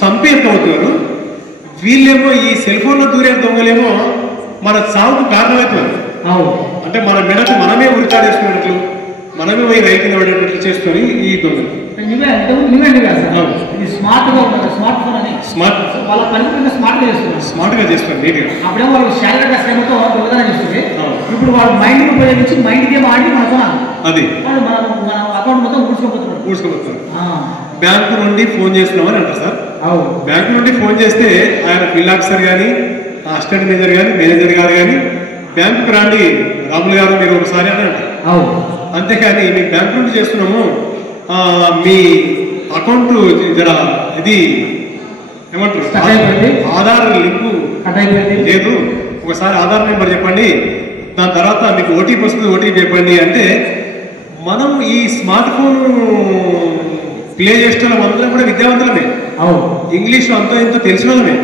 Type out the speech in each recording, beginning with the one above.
సంపి ఎత్తుకోబోతున్నారు. వీళ్ళేమో ఈ సెల్ ఫోన్లో దూరే దొంగలేమో మన చావుకు కారణమవుతున్నారు. అంటే మన మెడకు మనమే ఉరితాడేసుకున్నట్లు, మనమే పోయి రైతు కింద పడేటట్లు చేసుకొని ఈ దొంగలు స్మార్ట్ ఫోన్ అని వాళ్ళ పని స్మార్ట్ గా చేస్తున్నారు. నీట్గా అప్పుడే వాళ్ళు శారీరక శ్రమతో దొంగతన చేస్తుంది. ఇప్పుడు వాళ్ళు మైండ్ ఉపయోగించి మైండ్ గేమ్ ఆడి మనకు అది వాళ్ళు మన అకౌంట్ మొత్తం ఊడ్చుకోబోతున్నారు. బ్యాంకు నుండి ఫోన్ చేస్తున్నామని అంటారు సార్. బ్యాంకు నుండి ఫోన్ చేస్తే ఆయన బిల్ ఆఫీసర్ కానీ, అసిస్టెంట్ మేనేజర్ గారు కానీ బ్యాంకుకి రాండి రాములు గారు మీరు ఒకసారి అని అంటారు. అంతేకాని మీ బ్యాంకు నుండి చేస్తున్నాము, మీ అకౌంట్ ఇది ఏమంటారు ఆధార్ లింకు లేదు, ఒకసారి ఆధార్ నెంబర్ చెప్పండి, దాని తర్వాత మీకు ఓటీపీ వస్తుంది, ఓటీపీ చెప్పండి అంటే మనం ఈ స్మార్ట్ ఫోన్ ప్లే చేస్తున్న అందరం కూడా విద్యావంతులమే, ఇంగ్లీష్ అంతా ఎంతో తెలిసిన వాళ్ళమే.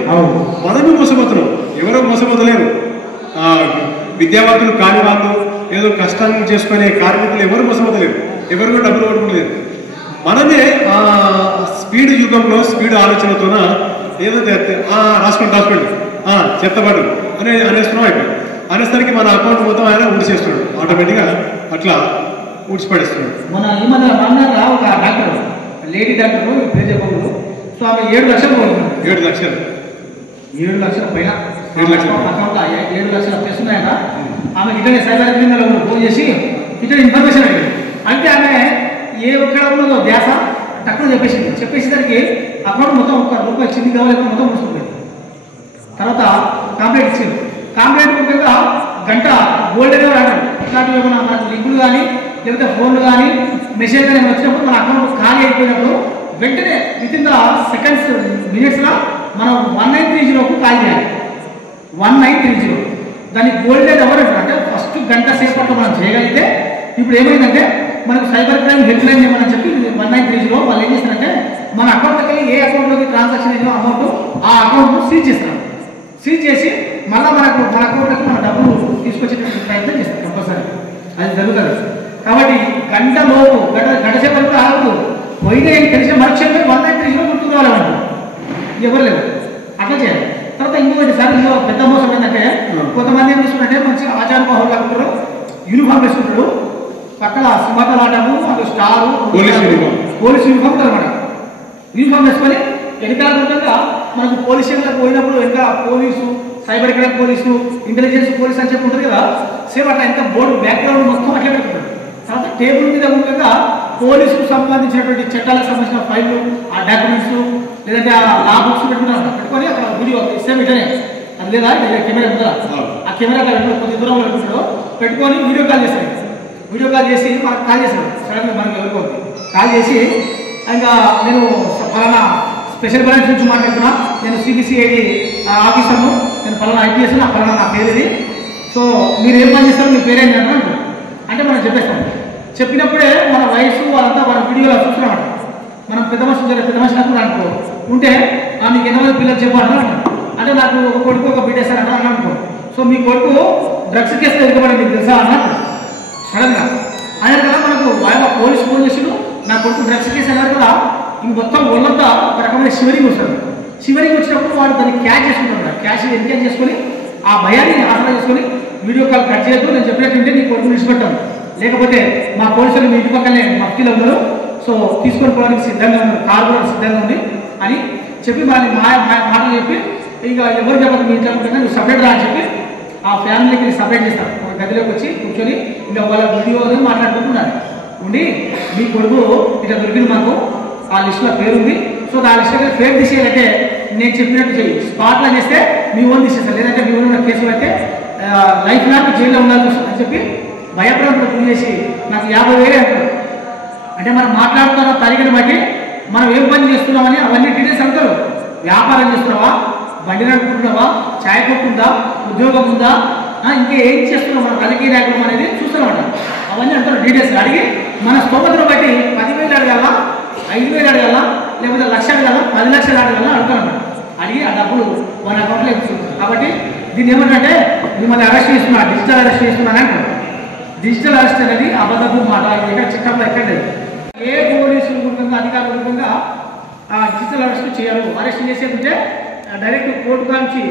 మనమే మోసపోతున్నాం, ఎవరో మోసపోతలేరు. విద్యావంతులు కాని వాళ్ళు, ఏదో కష్టం చేసుకునే కార్మికులు ఎవరు మోసపోతలేరు, ఎవరు కూడా డబ్బులు కొట్టుకోలేదు. మనమే స్పీడ్ యుగంలో స్పీడ్ ఆలోచనతోన ఏదో రాసుకోండి చెత్తబడు అనేస్తున్నాం. అయిపోయి అనేసరికి మన అకౌంట్ మొత్తం ఆయన ఊడిచేస్తున్నాడు, ఆటోమేటిక్గా అట్లా ఊడ్చిపడేస్తున్నాడు. మన ఈ మధ్య ఒక డాక్టర్, లేడీ డాక్టర్ పేరు చెప్పకూడదు. సో ఆమె 7 లక్షలు పోతున్నాడు. 7 లక్షలు 7 లక్షల పైన అకౌంట్ 7 లక్షలు తెస్తున్నాయట. ఆమె ఇతనే సైబర్ క్రిమినల్ ఫోన్ చేసి ఇతను ఇన్ఫర్మేషన్ అడిగింది. అంటే ఆమె ఏ ఒక్కడ ఉన్నదో ధ్యాస తక్కువ చెప్పేసేసరికి అకౌంట్ మొత్తం ₹1 చిన్ని కావాలి మొత్తం మూసుకుంటుంది. తర్వాత కాంప్లైంట్ ఇచ్చింది. కాంప్లైంట్ ముఖ్యంగా గంట గోల్డ్ అనేవి ఆడాడు. ఇట్లాంటివి ఏమైనా మనకు లింకులు కానీ లేకపోతే ఫోన్లు కానీ మెసేజ్ కానీ వచ్చినప్పుడు మన అకౌంట్ ఖాళీ అయిపోయినప్పుడు వెంటనే వితిన్ ద సెకండ్స్ మినిట్స్లో మనం 1930కు కాల్ చేయాలి. 1930 దానికి గోల్డెన్ అవర్ అంటే ఫస్ట్ గంట సేపట్లో మనం చేయగలిగితే ఇప్పుడు ఏమైందంటే మనకు సైబర్ క్రైమ్ హెల్ప్ లైన్ ఏమని చెప్పి 1930లో వాళ్ళు ఏం చేస్తారంటే మన అకౌంట్కి వెళ్ళి ఏ అకౌంట్లోకి ట్రాన్సాక్షన్ అయినా అమౌంట్ ఆ అకౌంట్ను సీజ్ చేస్తారు. సీజ్ చేసి మళ్ళీ మన అకౌంట్లోకి మన డబ్బులు తీసుకొచ్చేటువంటి ప్రయత్నం చేస్తారు. కంపల్సరీ అది జరుగుతుంది. కాబట్టి గంట సేపటి కూడా ఆగదు. పోయినా ఏం తెలిసిన మరుక్షణమే 1930లో గుర్తుకు రావాలంట, ఎవరు లేదు. అట్లా చేయాలి. తర్వాత ఇంకొకటి సార్ ఇంకో పెద్ద మోసం ఏంటంటే కొంతమంది ఏం చేసుకుంటే మంచిగా ఆచార బాహులు అనుకుంటారు, యూనిఫామ్ వేసుకుంటారు, పక్కన సింహాటలు ఆటము అది స్టారు పోలీస్ యూనిఫామ్ ఉంటుంది అన్నమాట. యూనిఫామ్ వేసుకొని వెనకాలంగా మనకు పోలీస్ స్టేషన్లకు పోయినప్పుడు ఇంకా police, cyber crime police, intelligence police అని చెప్పి ఉంటుంది కదా, సేమ్ అట్లా ఇంకా బోర్డు బ్యాక్గ్రౌండ్ మొత్తం అట్లా పెట్టుకుంటారు. తర్వాత టేబుల్ మీద ఉండగా పోలీసుకు సంబంధించినటువంటి చట్టాలకు సంబంధించిన ఫైళ్ళు, ఆ డాక్యుమెంట్స్ లేదంటే ఆ లా బుక్స్ పెట్టుకొని అక్కడ వీడియో సేమ్ ఇటనే అది లేదా కెమెరా ఉందా, ఆ కెమెరా కొద్ది దూరంలో పెట్టుకొని వీడియో కాల్ చేస్తాడు. వీడియో కాల్ చేసి మనకు కాల్ చేశాడు. సడన్గా మనకి ఎవరికో కాల్ చేసి ఇంకా నేను ఫలానా స్పెషల్ బ్రాంచ్ నుంచి మాట్లాడుతున్నా, నేను సిబిసిఐడి ఆఫీసర్ను, నేను ఫలానా ఐపీఎస్, నా ఫలానా నా పేరు ఇది, సో మీరు ఏం పని చేస్తారో మీ పేరేంటి అంటారు. అంటే మనం చెప్పేస్తాం. చెప్పినప్పుడే మన వయసు వాళ్ళంతా మన వీడియోలో చూస్తున్నామంట. మనం పెద్ద మనిషి నాకు అనుకో ఉంటే మీకు ఎంతమంది పిల్లలు చెప్పాలి అంటే నాకు ఒక కొడుకు ఒక బిడ్డ సార్ అని అనుకో. సో మీ కొడుకు డ్రగ్స్ కేసు ఎదుగుబడి మీకు తెలుసా అన్నట్టు సడన్గా ఆయన కదా మనకు ఆయన పోలీసు ఫోన్ చేసిడు, నా కొడుకు డ్రగ్స్ కేసు అన్నారు కదా, ఇంక మొత్తం ఒళ్ళంతా ఒక రకమైన షివరింగ్ వస్తుంది. షివరింగ్ వచ్చినప్పుడు వాడు దాన్ని క్యాచ్ చేసుకుంటాడు. క్యాష్ ఎన్కేజ్ చేసుకొని ఆ భయాన్ని ఆసరా చేసుకొని వీడియో కాల్ కట్ చేయొద్దు, నేను చెప్పినట్టుంటే నీ కొడుకు విడిచిపెట్టాను, లేకపోతే మా పోలీసులు మీ ఇంటి పక్కనే మఫ్టీలో ఉన్నారు, సో తీసుకొని పోవడానికి సిద్ధంగా ఉన్నారు, కారు కూడా సిద్ధంగా ఉంది అని చెప్పి మనకి మాటలు చెప్పి ఇక ఎవరు చెప్పదు మీ ఇంట్లో నువ్వు సపరేట్ రా అని చెప్పి ఆ ఫ్యామిలీకి సపరేట్ చేస్తారు. ఒక గదిలోకి వచ్చి కూర్చొని ఇంకా వాళ్ళ వీడియో మాట్లాడుకుంటున్నారు. ఉండి మీ కొడుకు ఇట్లా దొరికింది, మాకు ఆ లిస్టులో పేరుంది, సో ఆ లిస్టులో పేరు తీసేయాలంటే నేను చెప్పినట్టు చెయ్యి, స్పాట్లో చేస్తే మీ ఓన్ తీసేస్తారు, లేదంటే మీ ఓన్ కేసులు అయితే లైఫ్ లాంగ్ జైల్లో ఉండాల్సి వస్తుంది అని చెప్పి భయపడంతో ఫోన్ చేసి నాకు 50,000 అంటారు. అంటే మనం మాట్లాడుతున్న తారీఖుని బట్టి మనం ఏం పని చేస్తున్నామని అవన్నీ డీటెయిల్స్ అంటారు. వ్యాపారం చేస్తున్నావా, బండి నడుపుకుంటున్నావా, ఛాయ్ కొట్టుందా, ఉద్యోగం ఉందా, ఇంకా ఏం చేస్తున్నావు, మన రాజకీయ నాయకులు అనేది చూస్తున్నామంట. అవన్నీ అంటారు డీటెయిల్స్ అడిగి మన స్తోమతను బట్టి 10,000 అడగాల, 5,000 అడగాల, లేకపోతే 1,00,000 అడగాల, 10 లక్షలు అడగాల అడుగుతారన్నమాట. అడిగి ఆ డబ్బులు మన అకౌంట్లో ఇస్తుంది. కాబట్టి దీన్ని ఏమంటే మిమ్మల్ని అరెస్ట్ చేస్తున్నా, డిజిటల్ అరెస్ట్ చేస్తున్నాను అంటారు. డిజిటల్ అరెస్ట్ అనేది అబద్ధపు మాట, ఎక్కడ చట్టంలో ఎక్కడ లేదు. ఏ పోలీసులు ముఖ్యంగా అధికారులు ముఖ్యంగా డిజిటల్ అరెస్ట్ చేయరు. అరెస్ట్ చేసేదంటే డైరెక్ట్ కోర్టు కాంచి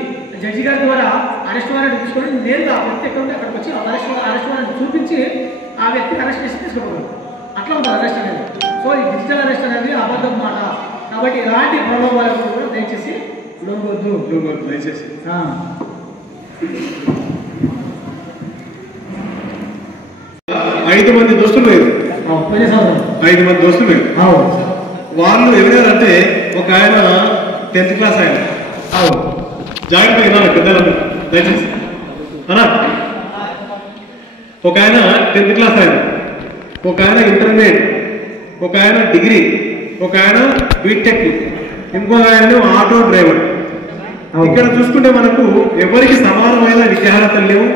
జడ్జి గారి ద్వారా అరెస్ట్ వారెంట్ తీసుకొని నేరుగా ఆ వ్యక్తి ఎక్కడ ఉంటే అక్కడికి వచ్చి అరెస్ట్ వారెంట్ చూపించి ఆ వ్యక్తిని అరెస్ట్ చేసి తీసుకుపోవాలి. అట్లా ఉంటుంది అరెస్ట్ అనేది. సో ఈ డిజిటల్ అరెస్ట్ అనేది అబద్ధం మాట. కాబట్టి ఇలాంటి ప్రలోభాలకు కూడా దయచేసి లొంగొద్దు దయచేసి. 5 మంది దోస్తులు లేరు, 5 మంది దోస్తులు లేరు. వాళ్ళు ఎవరంటే ఒక ఆయన 10th క్లాస్ ఆయన జాగ్రత్తగా వినాలి పెద్దలందరూ దయచేసి అనా. ఒక ఆయన 10th క్లాస్ ఆయన, ఒక ఆయన ఇంటర్మీడియట్, ఒక ఆయన డిగ్రీ, ఒక ఆయన బీటెక్, ఇంకొక ఆయన ఆటో డ్రైవర్. ఇక్కడ చూసుకుంటే మనకు ఎవరికి సమానమైన విద్యార్హతలు లేవు,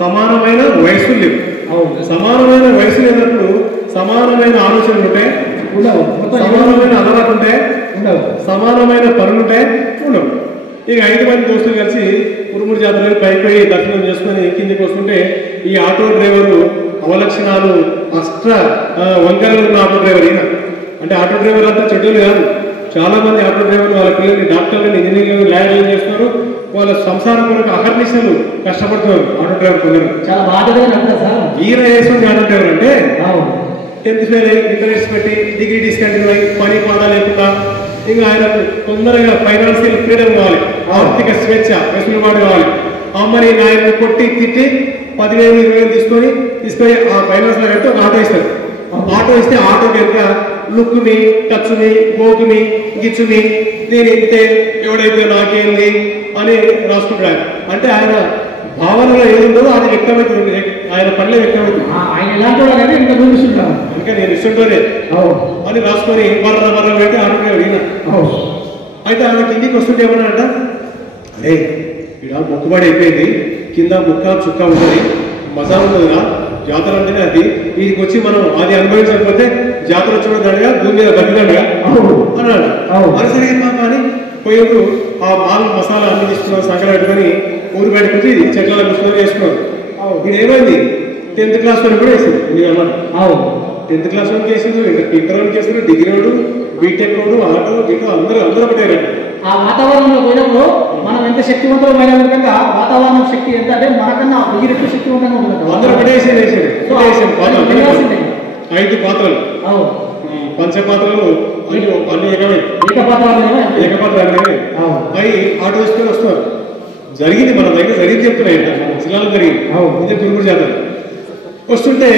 సమానమైన వయసులు లేవు. సమానమైన వయసు లేనప్పుడు సమానమైన ఆలోచనలు ఉంటాయి, సమానమైన అలవాటు ఉంటాయి, సమానమైన పనులు ఉంటాయి, ఉండవు. ఇక 5 మంది దోస్తులు కలిసి ఉరుమురు జాతరలో పైపోయి దర్శనం చేసుకుని కిందికి వస్తుంటే ఈ ఆటో డ్రైవరు అవలక్షణాలు వంకరలు ఉన్న ఆటో డ్రైవర్ ఈయన. అంటే ఆటో డ్రైవర్లు అంతా చెడ్డలు కాదు, చాలా మంది ఆటో డ్రైవర్లు వాళ్ళ పిల్లల్ని డాక్టర్లను, ఇంజనీర్లను, లాయర్లను చేస్తున్నారు. వాళ్ళ సంసారం కొరకు అహర్నిశలు కష్టపడుతున్నారు ఆటో డ్రైవర్ కొందరు. చాలా బాధగా ఈయన వేసుకుని ఆటో డ్రైవర్ అంటే 10th ఫెయిల్ అయ్యి ఇంటర్వ్యూస్ పెట్టి డిగ్రీ డిస్కంటిన్యూ అయ్యి పని పాడా లేకుండా ఇంకా ఆయనకు తొందరగా ఫైనాన్షియల్ ఫ్రీడమ్ కావాలి, ఆర్థిక స్వేచ్ఛ, వెసులుబాటు కావాలి. అమ్మని నాయన్ని కొట్టి తిట్టి 10,000 20,000 తీసుకొని ఆ ఫైనాన్స్ లో కట్టి ఒక ఆటో ఇస్తారు. ఆటో ఇస్తే ఆటో కనుక లుక్ని, టచ్ని, గోకుని, గిచ్చుని, నేను ఇంతే ఎవడైతే నాకేంది అని రాసుకుంటాడు. అంటే ఆయన భావనలో ఏదుందో అది వ్యక్తమవుతుంది, ఆయన పనిలో వ్యక్తమవుతుంది. ఇంకా నేను ఇస్తుంటోనే అని రాసుకొని బర్ర పెట్టి ఆడుకున్నాడు ఈయన. అయితే ఆయన కిందికి వస్తుంటే ఏమన్నాడంట, అరే ఇక్కడ మొక్కుబడి అయిపోయింది, కింద ముక్క చుక్క ఉంటుంది, మజా ఉంటుందిరా జాతర అంటేనే అది. వీడికి వచ్చి మనం అది అనుభవించకపోతే జాతర చూడదండగా భూమి మీద బతిదండగా అన్నాడు. మరి సరే పాప అని పోయేప్పుడు ఆ మాల్ మసాలా అన్ని తీసుకున్నాం, సంకర పెట్టుకొని ఊరు బయటకు వచ్చి చెట్ల కూర్చొని వేసుకున్నాడు. ఇది ఏమైంది 10th క్లాస్ వరకు కూడా వేసింది. మీరు అన్నారు 10th క్లాస్ వరకు వేసింది, ఇంటర్ వరకు వేసింది, డిగ్రీ వాడు, బీటెక్ వాడు, ఆటో బీటో అందరూ ఒకటే. ఆ వాతావరణంలో పోయినప్పుడు మనం ఎంత శక్తివంతమైన విధంగా వాతావరణం శక్తి ఎంత అంటే మనకన్నా 1000 రెట్లు శక్తివంతంగా ఉంటుంది. అందరూ ఒకటే వేసేది 5 పాత్రలు, పంచపాత్రలు అన్ని ఏకపాత్ర అవి ఆటో వేసుకొని వస్తున్నారు. జరిగింది మన దగ్గర జరిగింది చెప్తున్నాయి, జిల్లాలో జరిగింది. ఇదే పురుగురు జాతర వస్తుంటే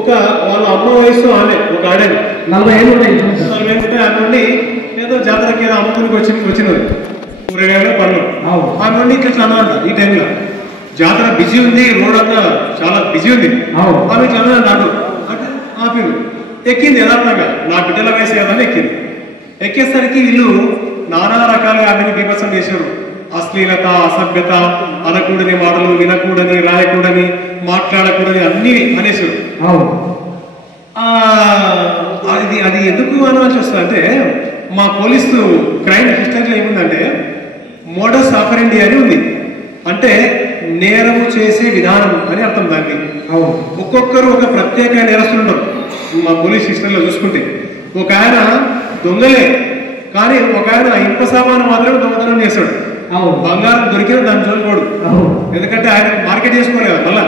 ఒక వాళ్ళ అమ్మ వయసు ఆమె ఒక ఆడే 40 ఏళ్ళు ఉంటాయి. ఆమె నుండి ఏదో జాతరకి ఏదో అమ్ముకునికి వచ్చినది కూరగాయలు పనులు. ఆమె నుండి ఇట్లా అన్నదంట ఈ టైంలో జాతర బిజీ ఉంది, రోడ్ అంతా చాలా బిజీ ఉంది. ఆమె ఇట్లా అన్నది నాకు అంటే ఆపి ఎక్కింది యథార్థంగా నా బిడ్డల వయసు ఏదని ఎక్కింది. ఎక్కేసరికి వీళ్ళు నానా రకాలుగా ఆమెని బీభత్సం చేశారు. అశ్లీలత, అసభ్యత, అనకూడని మాటలు, వినకూడని, రాయకూడని, మాట్లాడకూడని అన్ని అనేసారు. అది ఎందుకు అనవలసి వస్తుంది అంటే మా పోలీసు క్రైమ్ హిస్టరీలో ఏముందంటే మోడస్ ఆపరెండి అని ఉంది. అంటే నేరము చేసే విధానం అని అర్థం దానికి. ఒక్కొక్కరు ఒక ప్రత్యేక నేరస్తులు ఉంటారు మా పోలీస్ హిస్టరీలో చూసుకుంటే. ఒక ఆయన దొంగలే, కానీ ఒక ఆయన ఇనుప సామాను మాత్రమే దొంగతనం చేశాడు. బంగారం దొరికిన దాని చదువుకోడు, ఎందుకంటే ఆయన మార్కెట్ చేసుకోలేదు. మళ్ళా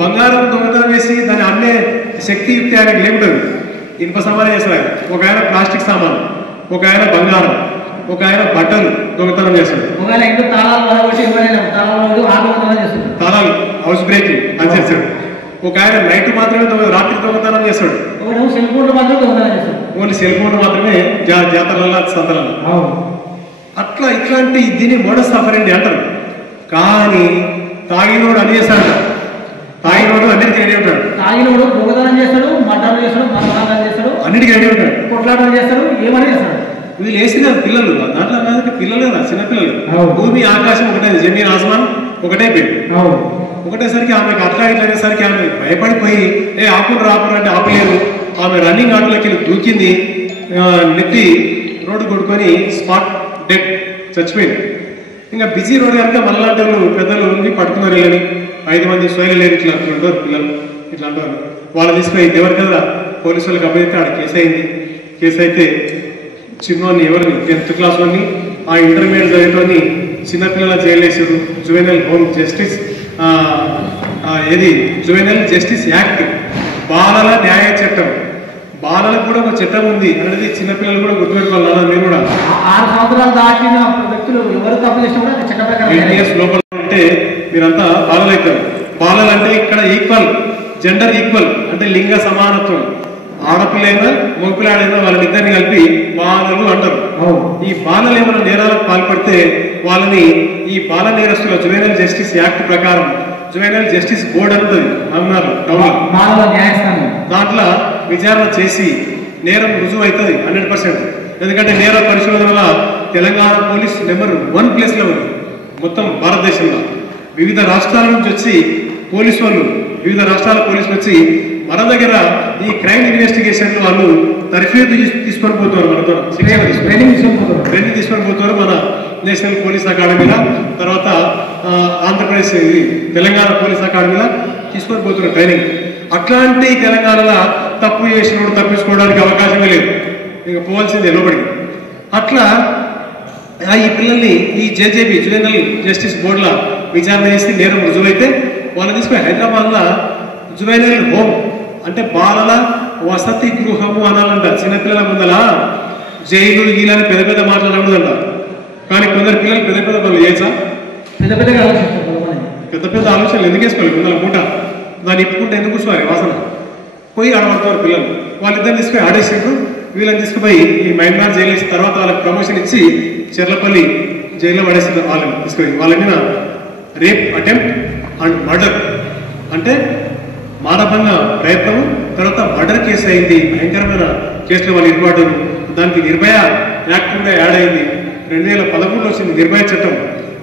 బంగారం దొంగతనం వేసి దాన్ని అన్నే శక్తి యుక్తి ఆయనకు లేకుంటుంది. ఇనుప సామాను చేస్తారు ఆయన. ఒక ఆయన ప్లాస్టిక్ సామాను, ఒక ఆయన బంగారం, ఒక ఆయన బట్టలు దొంగతనం చేస్తాడు. తాళాలు హౌస్ బ్రేకింగ్ అని చేస్తాడు. ఒక ఆయన నైట్ మాత్రమే రాత్రి దొంగతనం చేస్తాడు. ఓన్లీ సెల్ ఫోన్ మాత్రమే జాతరల సంతలలో. అట్లా ఇట్లాంటి దీన్ని మోడస్ ఆపరెండి అంటారు. కానీ తాగినోడు అని చేస్తాడు, తాగినోడు అన్నిటికీ రెడీ ఉంటాడు. తాగినోడు దొంగతనం చేస్తాడు, మర్డర్ చేస్తాడు, మరణాలు చేస్తాడు, అన్నిటికీ రెడీ ఉంటాడు, కొట్లాటలు చేస్తాడు, ఏమని చేస్తాడు. వీళ్ళు వేసిన పిల్లలు దాంట్లో కాదు, పిల్లలు కదా చిన్నపిల్లలు. భూమి ఆకాశం ఒకటే, జమీన్ ఆస్మాన్ ఒకటే పెట్టి ఒకటేసరికి ఆమెకు అట్లా ఇట్లా అనేసరికి ఆమె భయపడిపోయి ఆపులు రాపురు అంటే ఆపలేదు. ఆమె రన్నింగ్ ఆటోలోకి వెళ్ళి దూకింది, నెత్తి రోడ్డు కొట్టుకొని స్పాట్ డెడ్ చచ్చిపోయింది. ఇంకా బిజీ రోడ్ కనుక మళ్ళాంటి పెద్దలు ఉండి పట్టుకున్నారు. వెళ్ళని 5 మంది సోయలు లేరు, ఇట్లా ఉంటారు పిల్లలు, ఇట్లా అంటారు. వాళ్ళు తీసుకుని ఎవరి కదా పోలీసు వాళ్ళకి అబ్బాయితే ఆడ కేసు అయింది. కేసు అయితే చిన్నోని ఎవరిని 10th క్లాస్ వాడిని ఆ ఇంటర్మీడియట్ చదివేటోని చిన్నపిల్లల జైలు వేసారు. జువెనల్ హోమ్ జస్టిస్ ఏది జువెనల్ జస్టిస్ యాక్ట్, బాలల న్యాయ చట్టం. బాలలకు కూడా ఒక చట్టం ఉంది అనేది చిన్నపిల్లలు కూడా గుర్తుపెట్టుకోవాలి. మీరు కూడా 6 సంవత్సరాలు దాటిన వ్యక్తులు ఎవరు తప్పు చేసినా కూడా చట్ట ప్రకారం 8 years లోపల ఉంటే మీరంతా బాలలు అవుతారు. బాలలు అంటే ఇక్కడ ఈక్వల్, జెండర్ ఈక్వల్ అంటే లింగ సమానత్వం. ఆడపిల్లైనా మగపిల్లాడైనా వాళ్ళిద్దరిని కలిపి బాలలు అంటారు. ఈ బాలలు ఏమైనా నేరాలకు పాల్పడితే వాళ్ళని ఈ బాల నేరస్తుల జువెనల్ జస్టిస్ యాక్ట్ ప్రకారం జువెనల్ జస్టిస్ బోర్డు అంటుంది అన్నారు న్యాయస్థానం. దాంట్లో విచారణ చేసి నేరం రుజువు అవుతుంది 100%. ఎందుకంటే నేర పరిశోధనల తెలంగాణ పోలీస్ నెంబర్ 1 ప్లేస్లో ఉంది మొత్తం భారతదేశంలో. వివిధ రాష్ట్రాల నుంచి వచ్చి పోలీసు వాళ్ళు, వివిధ రాష్ట్రాల పోలీసులు వచ్చి మన దగ్గర ఈ క్రైమ్ ఇన్వెస్టిగేషన్ వాళ్ళు తర్ఫీదు తీసుకొని పోతారు, మనతో శిక్షణ ట్రైనింగ్ తీసుకొని పోతారు. మన నేషనల్ పోలీస్ అకాడమీలో, తర్వాత ఆంధ్రప్రదేశ్ తెలంగాణ పోలీస్ అకాడమీలో తీసుకొని పోతున్నారు ట్రైనింగ్. అట్లాంటి తెలంగాణలో తప్పు చేసినప్పుడు తప్పించుకోవడానికి అవకాశమే లేదు, ఇక పోవాల్సిందే లోపలికి. అట్లా ఈ పిల్లల్ని ఈ జేజేబీ జువెనల్ జస్టిస్ బోర్డులో విచారణ చేసి నేరం రుజువైతే వాళ్ళని తీసుకుని హైదరాబాద్లో జువెనల్ హోమ్ అంటే బాలల వసతి గృహము అనాలంట. చిన్నపిల్లల ముందల జైలు గీలని పెద్ద పెద్ద మాట్లాడకూడదంట. కానీ కొందరు పిల్లలు పెద్ద పెద్ద పనులు చేయొచ్చా? పెద్ద పెద్ద ఆలోచనలు ఎందుకు వేసుకోవాలి? ముందర మూట దాన్ని ఇప్పుకుంటే ఎందుకు కూర్చోవాలి వాసన పోయి ఆడబడతారు పిల్లలు. వాళ్ళిద్దరిని తీసుకుపోయి ఆడేసిండ్రు. వీళ్ళని తీసుకుపోయి ఈ మైనార్ జైలు వేసిన తర్వాత వాళ్ళకి ప్రమోషన్ ఇచ్చి చెర్లపల్లి జైల్లో పడేసింది. వాళ్ళని తీసుకుపోయి వాళ్ళ మీద రేప్ అటెంప్ట్ అండ్ మర్డర్ అంటే మానభంగ ప్రయత్నం, తర్వాత మర్డర్ కేసు అయింది. భయంకరమైన కేసులో వాళ్ళు ఇరుపడ్డారు. దానికి నిర్భయ యాక్ట్ కూడా యాడ్ అయింది. 2013లో వచ్చింది నిర్భయ చట్టం.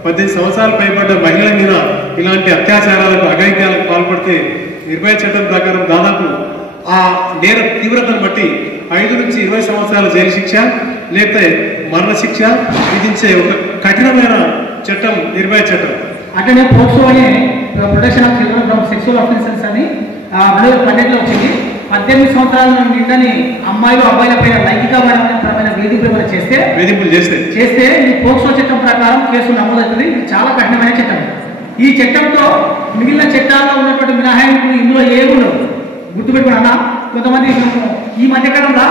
18 సంవత్సరాలు పైబడ్డ మహిళల మీద ఇలాంటి అత్యాచారాలకు అఘాయిత్యాలకు పాల్పడితే నిర్భయ చట్టం ప్రకారం దాదాపు ఆ నేర తీవ్రతను బట్టి 5 నుంచి 20 సంవత్సరాల జైలు శిక్ష లేకపోతే మరణ శిక్ష విధించే ఒక కఠినమైన చట్టం నిర్భయ చట్టం. అట్లనే పోక్సో అని protection of children from sexual offences అని 2012లో వచ్చింది. 18 సంవత్సరాల నిండని అమ్మాయిలు అబ్బాయిల పైన లైంగికపరమైన వేధింపులు చేస్తే ఈ పోక్సో చట్టం ప్రకారం కేసు నమోదవుతుంది. ఇది చాలా కఠినమైన చట్టం. ఈ చట్టంతో మిగిలిన చట్టాల్లో ఉన్నటువంటి మినహాయింపులు ఇందులో ఏమి ఉండవు. గుర్తుపెట్టుకున్నా కొంతమంది ఈ మధ్యకాలంలో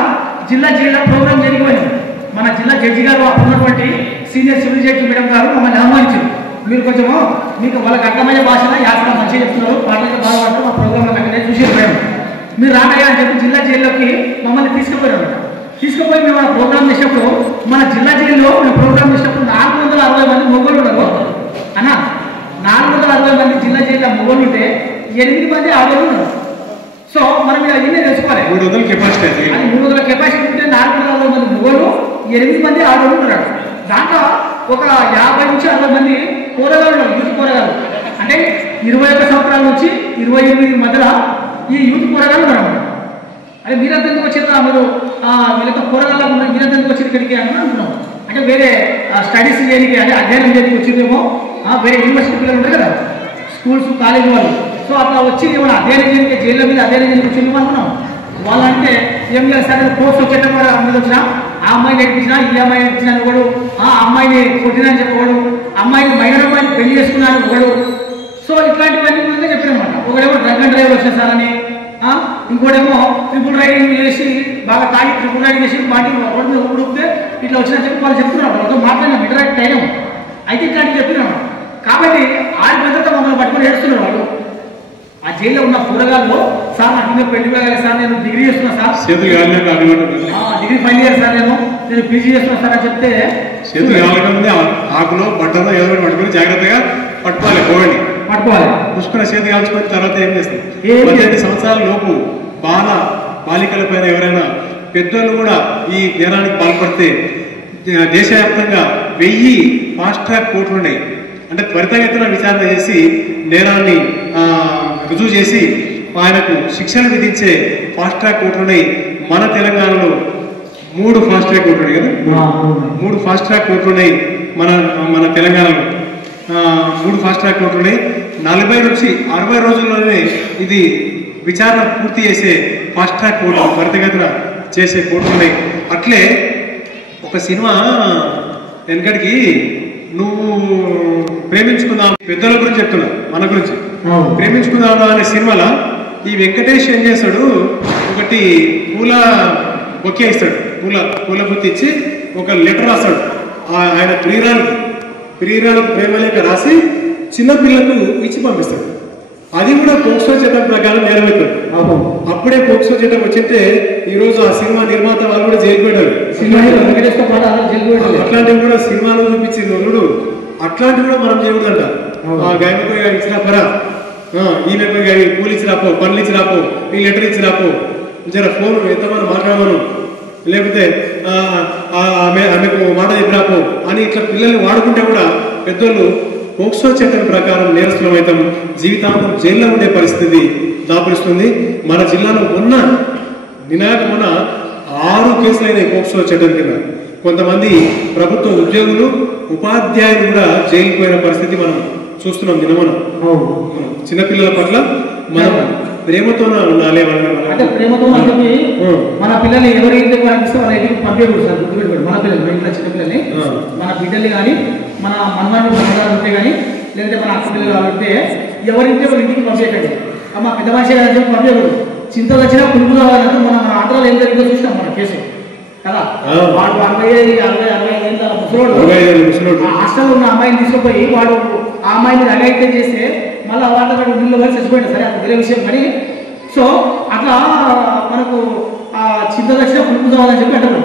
జిల్లా జైల్లో ప్రోగ్రాం జరిగిపోయింది. మన జిల్లా జడ్జి గారు ఉన్నటువంటి సీనియర్ సివిల్ జడ్జి మేడం గారు మమ్మల్ని ఆహ్వానించారు. మీరు కొంచెము మీకు వాళ్ళకి అర్థమయ్యే భాషలో యాసన మంచిగా చెప్తున్నారు, పాటలకి బాగుపడుతూ మా ప్రోగ్రాంలో అక్కడే చూసి మేడం మీరు రానయ్యా అని చెప్పి జిల్లా జైల్లోకి మమ్మల్ని తీసుకుపోయారు. తీసుకుపోయి మేము ఆ ప్రోగ్రామ్ చేసినప్పుడు మన జిల్లా జైల్లో మేము ప్రోగ్రామ్ చేసినప్పుడు 460 మంది మొగోళ్ళు ఉన్నారు అన్న. 460 మంది జిల్లా జైల్లో మొగోళ్ళు ఉంటే 8 మంది ఆడవాళ్ళు ఉన్నారు. సో మనం ఇలా ఇవన్నీ తెలుసుకోవాలి. 300 కెపాసిటీ అది 300 కెపాసిటీ ఉంటే 460 మంది మొగోళ్ళు 8 మంది ఆడవాళ్ళు ఉన్నారు. దాంట్లో ఒక 50 నుంచి 60 మంది కూరగాయలు, యూత్ కూరగాయలు అంటే 21 సంవత్సరాల నుంచి 28 మధ్యలో ఈ యూత్ కూరగాయలు ఉన్నారు. అదే మీరంతా ఎందుకు వచ్చిందా, మీరు వీళ్ళతో కూరగాయలు మీరంతా ఎందుకు వచ్చింది ఇక్కడికి అని అనుకున్నాం. అంటే వేరే స్టడీస్ చేయడానికి అంటే అధ్యయనం చేయడానికి వచ్చిందేమో, వేరే యూనివర్సిటీ పిల్లలు ఉంటారు కదా స్కూల్స్ కాలేజీ వాళ్ళు. సో అట్లా వచ్చి ఏమైనా అధ్యయనం చేయడానికి జైల్లో మీద అధ్యయనం చేయడానికి వచ్చిందేమో అనుకున్నాం. వాళ్ళంటే ఏం లేదు సార్ పోస్ట్ వచ్చేటం కూడా మీద వచ్చినా ఆ అమ్మాయిని నేర్పించినా ఈ అమ్మాయిని నేర్పించిన ఒకడు, ఆ అమ్మాయిని కొట్టినని చెప్పవాడు, అమ్మాయిని మైనర్ అమ్మాయిని పెళ్లి చేసుకున్నాడు ఒకడు. సో ఇట్లాంటివన్నీ ముందే చెప్పినమాట. ఒకడేమో డ్రగ్ అండ్ డ్రైవ్ వచ్చేసారని, ఇంకోటేమో ట్రిపుల్ రైడింగ్ చేసి బాగా తాగి ట్రిపుల్ రైడింగ్ చేసి బాడీ రోడ్డు మీద ఊడితే ఇట్లా వచ్చినా చెప్పి వాళ్ళు చెప్తున్నారు. వాళ్ళతో మాట్లాడినాం, ఇంటరాక్ట్ అయినాం. అయితే ఇట్లాంటివి చెప్పినాం. కాబట్టి ఆడి పెద్దతో మమ్మల్ని పట్టుకొని ఏడుస్తున్నారు వాళ్ళు. ఆ జైల్లో ఉన్న కూరగాయలు సార్ నాకు ఇంకా పెళ్లి కాలేదు సార్, నేను డిగ్రీ చేస్తున్నా sir, degree final year sir, నేను పీజీ చేస్తున్నా సార్ అని చెప్తే ఆకులో బట్టలో ఏదో పట్టుకొని జాగ్రత్తగా పట్టుకోవాలి. పుష్కర చేతి కాల్చుకొని తర్వాత ఏం చేస్తాం? 18 సంవత్సరాల లోపు బాలికల పైన ఎవరైనా పెద్దలు కూడా ఈ నేరానికి పాల్పడితే దేశవ్యాప్తంగా 1000 ఫాస్ట్ ట్రాక్ కోర్టులు ఉన్నాయి. అంటే త్వరితగతిన విచారణ చేసి నేరాన్ని రుజువు చేసి ఆయనకు శిక్షలు విధించే ఫాస్ట్ ట్రాక్ కోర్టులు ఉన్నాయి. మన తెలంగాణలో 3 ఫాస్ట్ ట్రాక్ కోర్టులు ఉన్నాయి కదా, 3 ఫాస్ట్ ట్రాక్ కోర్టులు ఉన్నాయి మన తెలంగాణలో. 3 ఫాస్ట్ ట్రాక్ కోర్టులు ఉన్నాయి. 40 నుంచి 60 రోజుల్లోనే ఇది విచారణ పూర్తి చేసే ఫాస్ట్ ట్రాక్ కోర్టు, త్వరితగతిన చేసే కోర్టులు ఉన్నాయి. అట్లే ఒక సినిమా వెనకడికి నువ్వు ప్రేమించుకుందాం, పెద్దల గురించి చెప్తున్నా, మన గురించి ప్రేమించుకుందాం అనే సినిమాలో ఈ వెంకటేష్ ఏం చేస్తాడు, ఒకటి పూల బొకే ఇస్తాడు, పూల బొత్తి ఇచ్చి ఒక లెటర్ రాస్తాడు ఆయన ప్రియురాలకు ప్రేమలేఖ రాసి చిన్నపిల్లకు ఇచ్చి పంపిస్తాడు. అది కూడా పోక్సో చట్టం ప్రకారం నేరమవుతుంది. అప్పుడే పోక్సో చట్టం వచ్చింటే ఈరోజు ఆ సినిమా నిర్మాత వాళ్ళు కూడా జైలు పెట్టారు. అట్లాంటివి కూడా సినిమాలో చూపించింది వాళ్ళు, అట్లాంటివి కూడా మనం చేయకూడదంట. ఆ గాయకు పోయి ఇచ్చి రాపరా, ఈమె పోయి పూలు ఇచ్చి రాపో, పనులు ఇచ్చి రాపో, ఈ లెటర్ ఇచ్చి రాపో, జర ఫోన్ ఎంతమంది మాట్లాడమను, లేకపోతే ఆమెకు మాట చెప్పి రాపో అని ఇట్లా పిల్లల్ని వాడుకుంటే కూడా పెద్దోళ్ళు పోక్సో చట్టం ప్రకారం నేరస్తులం అవుతాం, జీవితాంతం జైల్లో ఉండే పరిస్థితి దాపురిస్తుంది. మన జిల్లాలో మొన్న 6 కేసులు అయినాయి పోక్సో చట్టం కింద. కొంతమంది ప్రభుత్వ ఉద్యోగులు, ఉపాధ్యాయులు కూడా జైలుకు పోయిన పరిస్థితి మనం చూస్తున్నాం. నిన్న చిన్నపిల్లల పట్ల మనం ప్రేమతోనే ఉండాలి. అంటే ప్రేమతో మన పిల్లల్ని ఎవరైతే పంపిస్తే వాళ్ళ ఇంటికి పంపించకూడదు సార్, గుర్తుపెట్టుకోండి. మన పిల్లలు, మన ఇంట్లో చిన్నపిల్లల్ని, మన బిడ్డల్ని కానీ, మన మనవాళ్ళు మనగారు ఉంటే కానీ, లేదంటే మన అక్క పిల్లలు ఉంటే ఎవరింటే వాళ్ళ ఇంటికి పంపించకండి. అమ్మ పెద్ద మనిషి కానీ పంపించకూడదు. చింతలు వచ్చినా పులుపు కావాలంటే మన ఆంధ్రాలో ఏం జరిగిందో చూసినాం మన కేసు కదా. వాడు 60 ఏళ్ళ ముసలోడు హాస్టల్లో ఉన్న అమ్మాయిని తీసుకుపోయి వాడు ఆ అమ్మాయిని అగాయిత్యం చేస్తే మళ్ళీ వాళ్ళ నీళ్ళు కలిసి చచ్చిపోయింది. సరే అది వేరే విషయం. కానీ సో అట్లా మనకు ఆ చింతలు వచ్చినా పులుపు కావాలని చెప్పి అంటారు.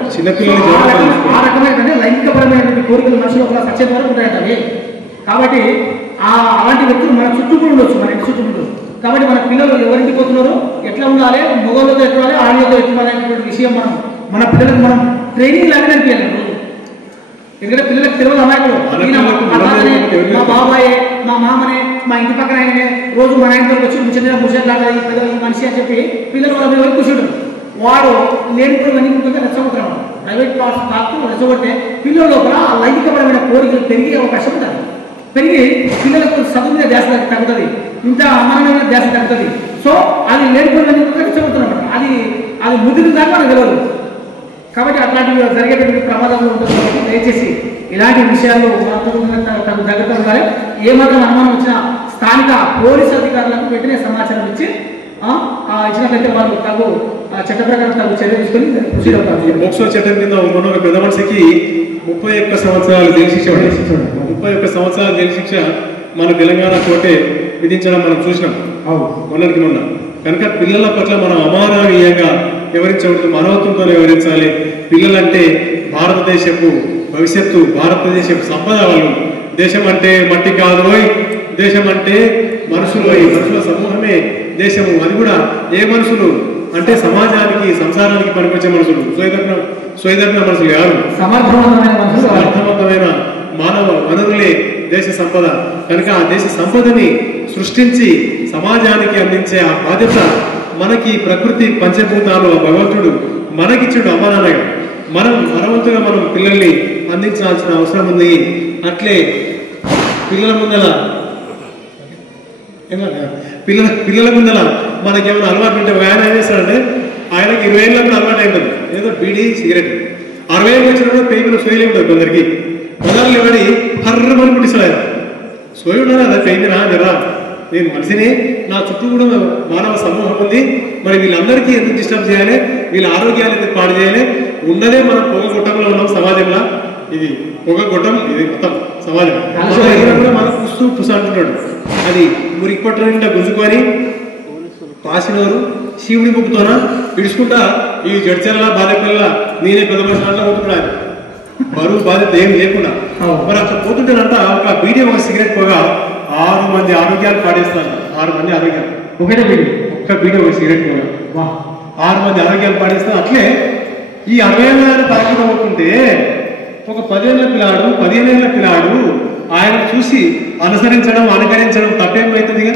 ఆ రకమైన లైంగికపరమైనటువంటి కోరికలు మనుషులు ఒక సత్యం వరకు ఉంటాయంట అవి. కాబట్టి అలాంటి వ్యక్తులు మన చుట్టూ కూడా ఉండొచ్చు, మన ఇంటి చుట్టూ ఉండొచ్చు. కాబట్టి మన పిల్లలు ఎవరింటికి పోతున్నారు, ఎట్లా ఉండాలి, మొగోళ్ళతో ఎట్లా ఉండాలి, ఆడలతో ఎట్లా అనేటువంటి విషయం మన పిల్లలకు మనం ట్రైనింగ్ లాగా అనిపించాలి రోజు. ఎందుకంటే పిల్లలకు తెలియదు అమాయకులు, మా బాబాయే, మా మామనే, మా ఇంటి పక్కన ఆయననే, రోజు మన ఇంటికి వచ్చి చిన్న ముసలాగా ఈ మనిషి అని చెప్పి పిల్లలు వాళ్ళ ఎవరికి కూర్చుంటారు. వాడు లేని కూడా అన్ని రెచ్చగొడతారు. ప్రైవేట్ కాకు రెచ్చగొడితే పిల్లల లోపల లైంగికపరమైన కోరికలు పెరిగే అవకాశం ఉంటుంది. పెరిగి పిల్లలకు చదువు మీద ధ్యాస తగ్గుతుంది, ఇంత అమ్మాయిన ధ్యాస తగ్గుతుంది. సో అది లేనిపోయిన రెచ్చగొడుతున్నమాట. అది ముదిరి దాకా మనకు తెలియదు. కాబట్టి అట్లాంటివి జరిగేటువంటి ప్రమాదాలు ఉంటుంది. దయచేసి ఇలాంటి విషయాల్లో తగు జాగ్రత్తలు ఉండాలి. ఏమాత్రం అనుమానం వచ్చినా స్థానిక పోలీసు అధికారులకు వెంటనే సమాచారం ఇచ్చి ఇచ్చినట్లయితే వాళ్ళు తగు చట్ట ప్రకారం తగు చర్య తీసుకొని ప్రొసీడ్ అవుతారు. పోక్సో చట్టం కింద ఉన్న ఒక పెద్ద మనిషికి 31 సంవత్సరాలు జైలు శిక్ష 31 సంవత్సరాల జైలు శిక్ష మన తెలంగాణ కోర్టే విధించడం మనం చూసినాం మొన్నటికి మొన్న. కనుక పిల్లల పట్ల మనం అమానవీయంగా వివరించకూడదు, మానవత్వంతో వివరించాలి. పిల్లలంటే భారతదేశపు భవిష్యత్తు, భారతదేశపు సంపద. వాళ్ళు దేశం అంటే మట్టి కాదు, దేశం అంటే మనుషులు, మనుషుల సమూహమే దేశము. అది కూడా ఏ మనుషులు అంటే సమాజానికి, సంసారానికి పనికొచ్చే మనుషులు, స్వైదర్ణ మనుషులు కాదు, సమర్థవంతమైన మానవ వనరులే దేశ సంపద. కనుక ఆ దేశ సంపదని సృష్టించి సమాజానికి అందించే ఆ బాధ్యత మనకి ప్రకృతి పంచభూతాలు భగవంతుడు మనకిచ్చుడు అమ్మానాన్నగా. మనం మనవంతుగా మనం పిల్లల్ని అందించాల్సిన అవసరం ఉంది. అట్లే పిల్లల ముందల మనకేమైనా అలవాటు ఉంటే ఆయన ఏం చేస్తాడంటే, ఆయనకి 20 ఏళ్ళకి అలవాటు అయిపోతుంది ఏదో బీడీ సిగరెట్. 60 ఏళ్ళు వచ్చినప్పుడు పేపర్లు సోయలే ఉంటుంది కొందరికి. మొదలు ఎవడి హర్రమని పుట్టిస్తాడు ఆయన. సోయి ఉండదు అదే పెయిందినా జరా, నేను మనిషిని, నా చుట్టూ కూడా మానవ సమూహం ఉంది, మరి వీళ్ళందరికీ ఎందుకు డిస్టర్బ్ చేయాలి, వీళ్ళ ఆరోగ్యాలు ఎందుకు పాడు చేయాలి. ఉన్నదే మనం పొగ గొట్టంలో ఉన్నాం సమాజంలో. ఇది పొగ గొట్టం, ఇది మొత్తం సమాజం. కూడా మనం పుస్తు అంటున్నాడు. అది మురికి పట్ల నిండా గుంజుకొని పాసినోరు శివుడి ముక్కుతోనా విడుచుకుంటా ఈ జడ్చర్ల బాధ్యతల నేనే పెద్ద మనిషి అంటా పోతున్నాడు. బరువు బాధ్యత ఏం లేకుండా మరి అట్లా పోతుంటేనంట ఒక బీడీ, ఒక సిగరెట్ పొగ 6 మంది ఆరోగ్యాలు పాడేస్తాను. 6 మంది ఆరోగ్యాలు, ఒక్క బీడీ ఒక సిగరెట్ పొగ 6 మంది ఆరోగ్యాలు పాడేస్తాను. అట్లే ఈ 60 ఏళ్ళ తాకుండా పోతుంటే ఒక 10 ఏళ్ళ పిల్లాడు, 15 ఏళ్ళ పిల్లాడు ఆయన చూసి అనుసరించడం, అనుకరించడం తప్పేమవుతుంది.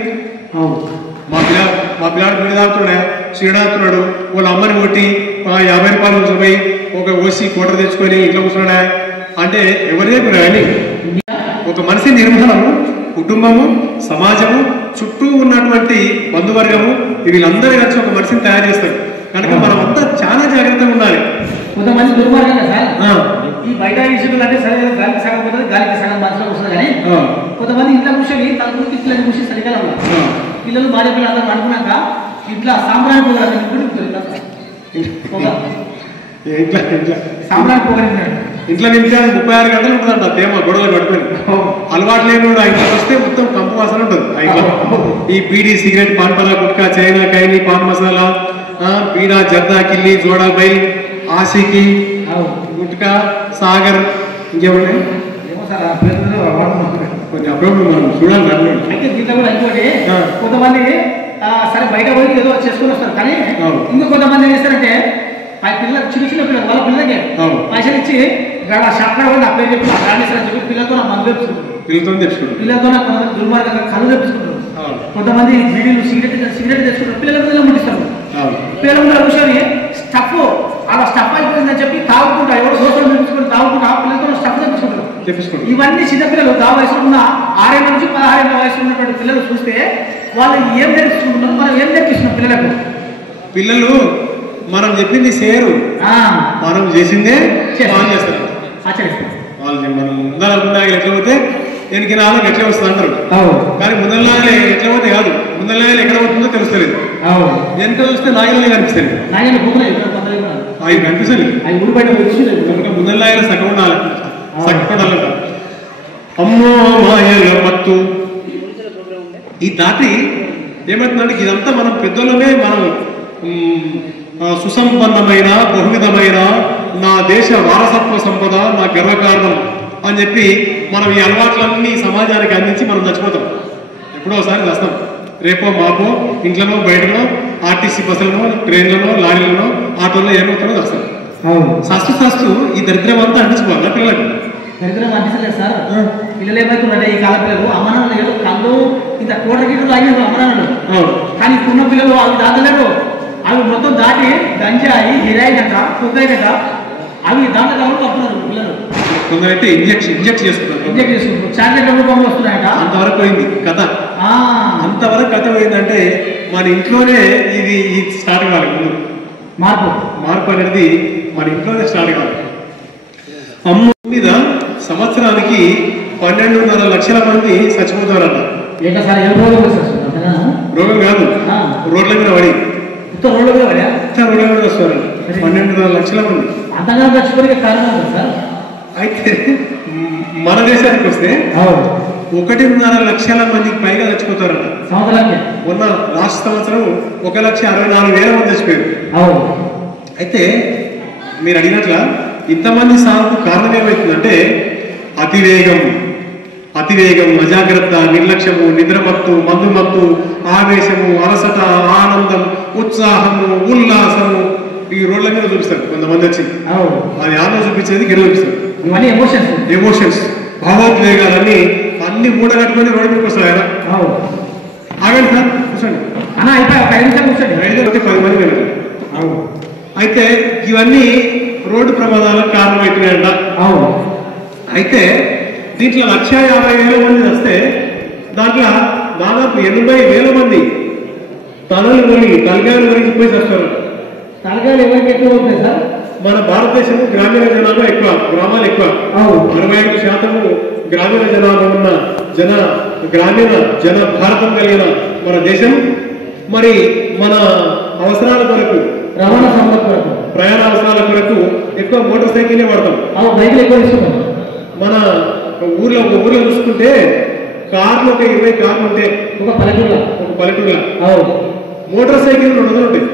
మా పిల్లాడు బిడ్డ తాగుతున్నాడు, చీడాడుతున్నాడు, వాళ్ళ అమ్మని కొట్టి 50 రూపాయలు కూర్చోపోయి ఒక ఓసి కోట తెచ్చుకొని ఇంట్లో కూర్చున్నాడా అంటే ఎవరి దగ్గర కానీ ఒక మనిషి నిర్మాణము, కుటుంబము, సమాజము, చుట్టూ ఉన్నటువంటి బంధువర్గము వీళ్ళందరూ కలిసి ఒక మనిషిని తయారు చేస్తారు. కనుక మనం అంతా చాలా జాగ్రత్తగా ఉండాలి. కొంతమంది దుర్మార్గంగా సార్ ఈ బయట ఇసుకలు అంటే సరే గాలికి సగం పోతుంది, గాలికి సగం మనసులో వస్తుంది. కానీ కొంతమంది ఇంట్లో కూర్చొని తలుపులకి పిల్లలు కూర్చొని చలికాలంలో పిల్లలు భార్య పిల్లలు అందరూ అనుకున్నాక ఇట్లా సాంబ్రాణి పోగలి సాంబ్రాణి పోగలి ఇంట్లో నింటే 36 గంటలు ఉంటుందంట తేమ గొడవలు పట్టుకొని. అలవాటు లేని ఇంట్లో వస్తే మొత్తం కంపు వాసన ఉంటుంది ఆ ఇంట్లో. ఈ బీడీ, సిగరెట్, పాన్ పరా, గుట్కా, చైనా, కైని, పాన్ మసాలా, బీడా, జర్దా, కిల్లి, జోడా, బై, ఆశికి, గుట్కా, సాగర్, ఇంకేమున్నాయి కొంచెం అప్పుడప్పుడు మనం చూడాలి. అయితే దీంట్లో కూడా ఇంకోటి కొంతమంది సరే బయట పోయి ఏదో చేసుకుని వస్తారు. కానీ ఇంకా కొంతమంది ఏం చేస్తారంటే ఆ పిల్లలకు చిన్న చిన్న పిల్లలు వాళ్ళ పిల్లలకి పైసలు ఇచ్చి షాప్ కూడా నా పేరు చెప్పి రాణేశ్వరం చెప్పి పిల్లలతో నా మందు తెప్పించుకుంటారు. పిల్లలతో కొంతమంది దుర్మార్గంగా కళ్ళు తెప్పించుకుంటారు. కొంతమంది బీడీలు, సిగరెట్ తెచ్చుకుంటారు. పిల్లల పిల్లలు ముట్టిస్తారు. పిల్లల ముందు కూర్చొని స్టఫ్ అలా స్టఫ్ అయిపోయిందని చెప్పి తాగుకుంటా ఎవరు దోషాలు తెప్పించుకొని తాగుకుంటా పిల్లలతో స్టఫ్ తెప్పించుకుంటారు. ఇవన్నీ చిన్నపిల్లలు ఆ వయసులో ఉన్న 6 నుంచి 16 వయసు ఉన్నటువంటి పిల్లలు చూస్తే వాళ్ళు ఏం నేర్చుకుంటున్నారు, మనం ఏం నేర్పిస్తున్నాం పిల్లలకు? పిల్లలు మనం చెప్పింది సేరు, మనం చేసిందే వాళ్ళు చేస్తారు, ఆచరిస్తారు. వాళ్ళు మనం ముందర ముందాగలు ఎట్లా పోతే దేనికి నాలుగు ఎట్లా వస్తుంది అంటారు. కానీ ముందరలాగలే ఎట్లా పోతే కాదు, ముందరలాగలు ఎక్కడ పోతుందో తెలుస్తలేదు. ఎంత చూస్తే నాగలే కనిపిస్తుంది, అవి కనిపిస్తుంది. ముందరలాగలు సగం ఉండాలి, సగపడాలంట. అమ్మో మాయల మత్తు ఈ దాటి ఏమవుతుందంటే ఇదంతా మనం పెద్దలమే మనం సుసంపన్నమైన బహువిధమైన నా దేశ వారసత్వ సంపద నా గర్వకారణం అని చెప్పి మనం ఈ అలవాట్లన్నీ సమాజానికి అందించి మనం చచ్చిపోతాం. ఎప్పుడో ఒకసారి వస్తాం, రేపో మాపో ఇంట్లోనో బయటలో ఆర్టీసీ బస్సులను, ట్రైన్లను, లారీలను, ఆటోల్లో ఏమవుతానో వస్తాం. సస్తు ఈ దరిద్రం అంతా అంటించుకోవాలి పిల్లలకు. దరిద్రం అంటించలేదు సార్. పిల్లలు ఏమవుతుందంటే ఈ కాల పిల్లలు అమ్మనాన్నలు కళ్ళు ఇంత కోట గిట్లు తాగినారు అమ్మనాన్నలు. కానీ ఇప్పుడున్న పిల్లలు అవి దాటలేరు. అవి మొత్తం దాటి గంజాయి, హిరాయిన్ అంట, కుక్కైన్ అంట అవి దాంట్లో కావాలి పడుతున్నారు పిల్లలు. కొందరైతే ఇంజెక్ట్ చేసుకుంటారు, చాక్లెట్ రూపంలో వస్తున్నాయట. అంతవరకు పోయింది కథ. అంతవరకు కథ పోయిందంటే మన ఇంట్లోనే ఇది స్టార్ట్ కావాలి. ముందు మార్పు అనేది మన ఇంట్లోనే స్టార్ట్ కావాలి. అమ్మ మీద సంవత్సరానికి 12.5 లక్షల మంది చచ్చిపోతారట. రోగం కాదు, రోడ్ల మీద పడి రోడ్ల మీద వస్తారంట 12.5 లక్షల మంది. అంతగా చచ్చిపోయే కారణం సార్. అయితే మన దేశానికి వస్తే 1.5 లక్షల మందికి పైగా చచ్చిపోతారట సంవత్సరానికి. మొన్న లాస్ట్ సంవత్సరం 1,64,000 మంది చచ్చిపోయారు. అయితే మీరు అడిగినట్ల ఇంతమంది సాగుకు కారణం ఏమవుతుందంటే అతివేగం, అజాగ్రత్త, నిర్లక్ష్యము, నిద్రమత్తు, మందుమత్తు, ఆవేశము, అలసట, ఆనందం, ఉత్సాహము, ఉల్లాసము ఈ రోడ్ల మీద చూపిస్తారు కొంతమంది వచ్చి. అది ఆనందం చూపించేది గిడ చూపిస్తారు. ఎమోషన్స్, భావోద్వేగాలన్నీ అన్ని మూడగట్టుకొని రోడ్డు మీదకి వస్తారు కదా. ఆగండి సార్, కూర్చోండి. 10 మంది వెళ్ళారు. అయితే ఇవన్నీ రోడ్డు ప్రమాదాలకు కారణమవుతున్నాయంట. అయితే దీంట్లో 1,50,000 మంది వస్తే దాంట్లో దాదాపు 80,000 మంది తలకాయలు గురించి పోయి వస్తారు. తలకాయలు ఎవరికి ఎక్కువ అవుతాయి సార్? మన భారతదేశం గ్రామీణ జనాభా ఎక్కువ, గ్రామాలు ఎక్కువ. 65% గ్రామీణ జనాభా ఉన్న గ్రామీణ భారతం కలిగిన మన దేశం. మరి మన అవసరాల కొరకు, రవాణా సంపద కొరకు, ప్రయాణ అవసరాల కొరకు ఎక్కువ మోటార్ సైకిల్ వాడతాం. బైక్లు ఎక్కువ ఇస్తున్నాం. మన ఊర్లో చూసుకుంటే కార్లు ఒక 20 కార్లు ఉంటే ఒక పల్లెటూరులో మోటార్ సైకిల్ 200 ఉంటాయి.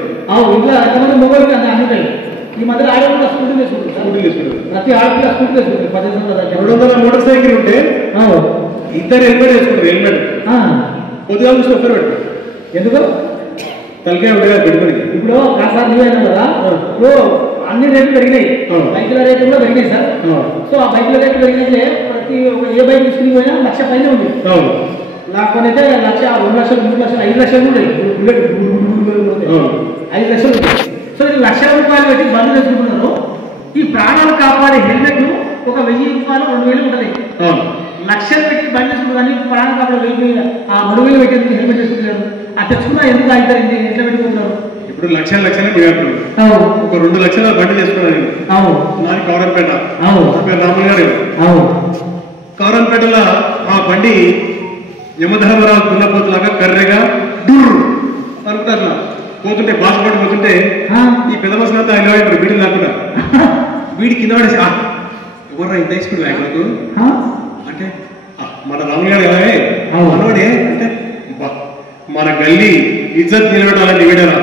ఇంట్లో ఎంతమంది మొబైల్ అన్ని ఈ మధ్య ఆడవాళ్ళు స్కూటీ వేసుకుంటారు. ప్రతి ఆడపిల్ల స్కూటీ వేసుకుంటారు. 200 మోటార్ సైకిల్ ఉంటే 2 హెల్మెట్ వేసుకుంటారు. హెల్మెట్ పొద్దుగా చూసి ఒక్కరు పెట్టారు. ఎందుకు? తలకాయ ఉండేది పెట్టుకుని. ఇప్పుడు కాసారి నువ్వు కదా, ఇప్పుడు అన్ని రేట్లు పెరిగినాయి, బైకుల రేట్లు కూడా పెరిగినాయి సార్. సో ఆ బైకుల రేట్లు పెరిగితే ప్రతి ఏ బైక్ తీసుకుని పోయినా 1,00,000 పైన ఉంది. లేకపోతే 1,00,000, 2 లక్షలు, 3 లక్షలు, 5 లక్షలు ఉంటాయి. 5 లక్షలు ఉంటాయి. సో ఇది 1,00,000 రూపాయలు పెట్టి బండ్లు తెచ్చుకుంటున్నారు. ఈ ప్రాణాలు కాపాడే హెల్మెట్ ఒక 1,000 రూపాయలు, 2,000 ఉంటుంది. 1,00,000 పెట్టి బండి తెచ్చుకుంటారు. ప్రాణాలు కాపాడే 1,000 ఆ 3,000 పెట్టి హెల్మెట్ తెచ్చుకుంటున్నారు. ఆ తెచ్చుకున్నా ఎందుకు అవుతారు? ఎట్లా పెట్టుకుంటున్నారు? ఇప్పుడు ఇప్పుడు లక్షల నివేట్లు ఒక 2 లక్షల బండి చేసుకున్నాను నాది కౌరంపేట రాములు గారు కౌరంపేటలో ఆ బండి యమధర్మరావు దున్నపోతులాగా కర్రెగా డూర్ అనుకుంటారు పోతుంటే బాధపడి పోతుంటే ఈ పెద్ద మసలంతా ఆయన బీడీలు లేకుండా వీడి కింద పడేసి ఎవర్రా ఇంత తీసుకుని నాకు అంటే మన రాములు గారు కదా మనవాడే అంటే మన గల్లీ ఇజ్జత్ నిలబెట్టాలని నివేడరా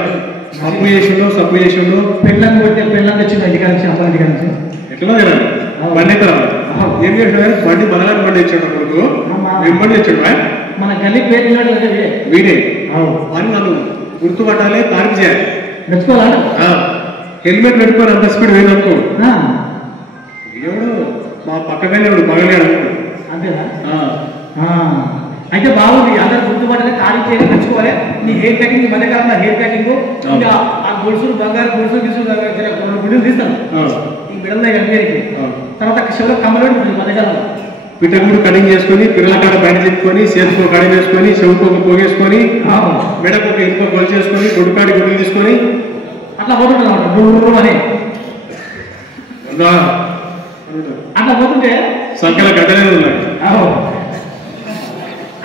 అప్పు చేసిండు పెళ్ళం కొట్టే పెళ్ళం తెచ్చింది అధికారం నుంచి అమ్మ అధికారం నుంచి ఎట్లా తినాలి బండి ఇద్దరా ఏం చేసాడు బండి బలగాని బండి ఇచ్చాడు కొడుకు ఏం బండి ఇచ్చాడు మన గల్లీ పేరు వీడే అని నన్ను గుర్తుపట్టాలి తారీఖు చేయాలి మెచ్చుకోవాలా హెల్మెట్ పెట్టుకొని అంత స్పీడ్ పోయిందనుకో ఎవడు మా పక్కగానే ఎవడు పగలేడు అంతేనా అయితే బాగుంది అందరు గుర్తుపట్టాలి తారీఖు చేయాలి మెచ్చుకోవాలి నీ హెయిర్ ప్యాకింగ్ మధ్యకాలంలో హెయిర్ ప్యాకింగ్ ఇంకా ఆ గొలుసులు బంగారు గొలుసులు బిడ్డలు తీస్తాను ఈ బిడ్డలు కనిపించడానికి తర్వాత శివలో కమ్మలు మధ్యకాలంలో పిట్టగుడు కటింగ్ చేసుకుని పిల్లల కాడ బయట చెప్పుకొని చేతికో కడి వేసుకొని చెవుకో పోగేసుకొని మెడకు ఒక ఇంకో గొలు చేసుకొని గుడికాడి గుడ్లు తీసుకొని అట్లా పోతుంటుంది అన్నమాట అని అట్లా పోతుంటే సంఖ్యల గడ్డలే ఉన్నాయి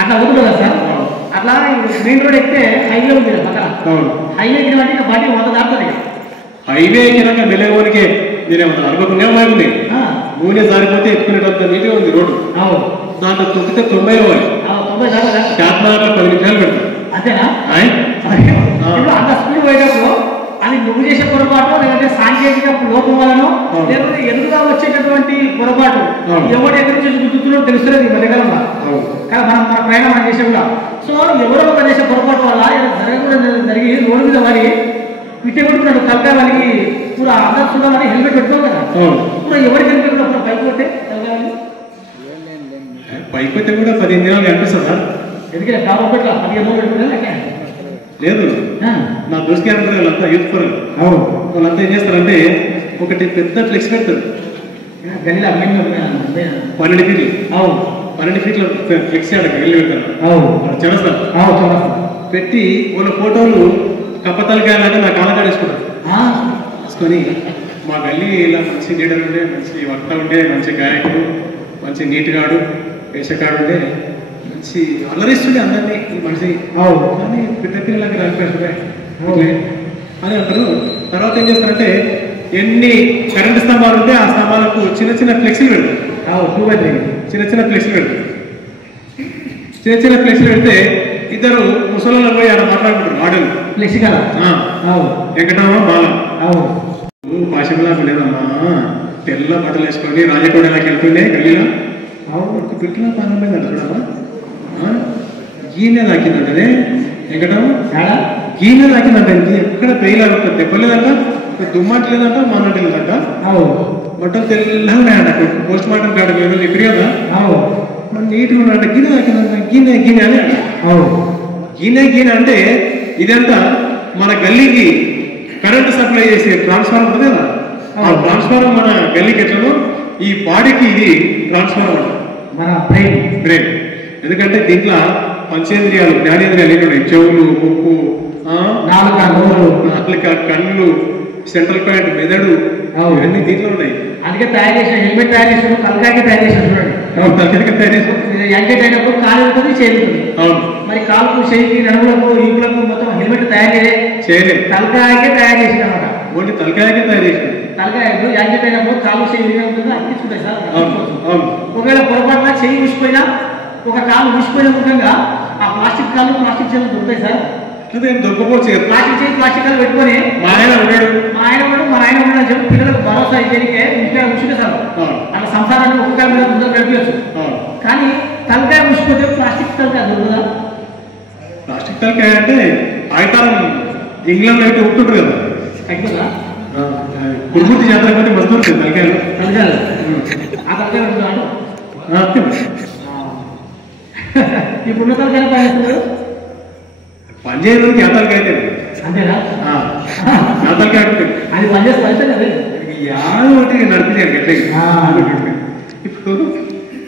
అట్లా పోతుంటుంది కదా సార్ అట్లా మెయిన్ రోడ్ ఎక్కితే హైవే ఉంది కదా పక్కన హైవే ఎక్కిన వాటి బండి 100 దాటుతుంది హైవే ఎక్కినాక వెళ్ళేవానికి నేనేమన్నా అనుకోకుండా బాగుంది నూనె జారిపోతే ఎత్తుకునేటంత నీట్గా ఉంది రోడ్డు దాంట్లో తొక్కితే 90 అవ్వాలి 10 నిమిషాలు పెడతాం అంతేనా అంత స్పీడ్ పోయేటప్పుడు అది నువ్వు చేసే పొరపాటు లేదంటే సాంకేతిక లోపం వలనో లేకపోతే ఎదురుగా వచ్చేటటువంటి పొరపాటు ఎవరు ఎక్కడి నుంచి గుర్తులో తెలుస్తున్నది ఈ మధ్యకాలంలో కానీ మన ప్రయాణం మనం చేసే కూడా సో ఎవరో ఒక చేసే పొరపాటు వల్ల జరగకుండా జరిగి రోడ్డు మీద పడి పిట్టే కొట్టుకున్నాడు తలకాయ వాళ్ళకి పూరా అందరు చూడాలని హెల్మెట్ పెట్టుకోవు కదా పూరా ఎవరికి హెల్మెట్ కూడా పైకి కొట్టే పైకి వస్తే కూడా 15 దినాలు కనిపిస్తుంది సార్ ఎందుకంటే కాబట్టి 15 రోజులు పెట్టుకున్నా లేదు నా దోస్తు అంటారు వాళ్ళంతా యూత్ పరులు వాళ్ళంతా ఏం చేస్తారంటే ఒకటి పెద్ద ఫ్లెక్స్ పెడతారు 12 ఫీట్ల ఫ్లెక్స్ వెళ్ళి పెడతారు చేస్తారు పెట్టి వాళ్ళ ఫోటోలు కప్పతలకాయలాగా నా కాలకాడ వేసుకుంటారు వేసుకొని మా గల్లీ ఇలా మంచి లీడర్ ఉండే మంచి వక్త ఉండే మంచి గాయకుడు మంచి నీట్గాడు వేషకాడు ఉండే మంచి అల్లరిస్తుండే అందరినీ మనిషి కానీ పిల్లలకి రాలిపోయారు అని అంటారు. తర్వాత ఏం చేస్తారంటే ఎన్ని కరెంటు స్తంభాలు ఉంటే ఆ స్తంభాలకు చిన్న ఫ్లెక్సీలు పెడతారు చిన్న ఫ్లెక్సీలు పెడితే ఇద్దరు ముసలిలో పోయి అలా మాట్లాడుకుంటారు ఆడలు ఫ్లెక్సీ కదా వెంకటరామ బాల పాశంలా లేదమ్మా తెల్ల బట్టలు వేసుకొని రాజకోడలాకి వెళ్తుండే గల్లీలో పిట్ల పానం మీద చూడమ్మా గీనే తాకిందంటే వెంకటరామ గీనే తాకిందంట ఎక్కడ పెయిలాగా దెబ్బలేదంట దుమ్మాట లేదంట మానట లేదంట బట్టలు తెల్లగా ఉన్నాయంట పోస్ట్ మార్టం కాడ ఇప్పుడు కదా మన నీట్గా ఉన్నట్ట గిన్నె తాకిందంట గిన్నె అని గిన్నె అంటే ఇదంతా మన గల్లీకి కరెంటు సప్లై చేసే ట్రాన్స్ఫార్మర్ ఉంటుంది కదా ఆ ట్రాన్స్ఫార్మర్ మన గల్లీకి ఎట్లనో ఈ బాడీకి ఇది ట్రాన్స్ఫార్మర్ అంట మన బ్రెయిన్ ఎందుకంటే దీంట్లో పంచేంద్రియాలు జ్ఞానేంద్రియాలు ఏంటంటే చెవులు ముక్కు కళ్ళు సెంట్రల్ పాయింట్ మెదడు ఇవన్నీ దీంట్లో ఉన్నాయి. అందుకే తయారు చేసిన హెల్మెట్ తయారు చేసిన తలకాయకి తయారు చేసిన చూడండి తయారు చేసిన యాంకెట్ అయినప్పుడు కాలు ఉంటుంది చేయి ఉంటుంది. మరి కాలుకు చేయికి నడుములకు ఈపులకు మొత్తం హెల్మెట్ తయారు చేయలేదు తలకాయకే తయారు చేసిన అనమాట. ఓన్లీ తలకాయకే తయారు చేసిన తలకాయ యాంకెట్ అయినప్పుడు కాలు చేయి ఉంటుంది అతికించుకుంటాయి సార్. ఒకవేళ పొరపాటున చేయి ఊసిపోయినా ఒక కాలు ఊసిపోయిన ముఖ్యంగా ఆ ప్లాస్టిక్ కాళ్ళు ప్లాస్టిక్ చేతులు దొరుకుతాయి సార్. దొరకపోవచ్చు ప్లాస్టిక్ చేయి ప్లాస్టిక్ కాలు పెట్టుకొని మా ఆయన ఉన్నాడు చెప్పి పిల్లలకు భరోసా ఇచ్చే ఇంట్లో ఉసుకే సార్ అట్లా సంసారాన్ని ఒక కాలు మీద ముందు నడిపించచ్చు. కానీ తలకాయ ఉసిపోతే ప్లాస్టిక్ తలకాయ దొరుకుతుందా? ప్లాస్టిక్ తలకాయ అంటే ఆయితారం ఇంగ్లాండ్ అయితే ఉంటుంటారు కదా తగ్గుతుందా? కుర్మూర్తి జాతర పోతే మస్తు ఉంటుంది తలకాయలు ఆ తలకాయ ఉంటున్నాడు. ఇప్పుడు తలకాయ పనిచేస్తున్నారు పనిచేయడానికి యాతలకాయ అయితే అంతేనా? యాతలకాయ అది పనిచేస్తే యాదో ఒకటి నడిపించారు గట్లకి. ఇప్పుడు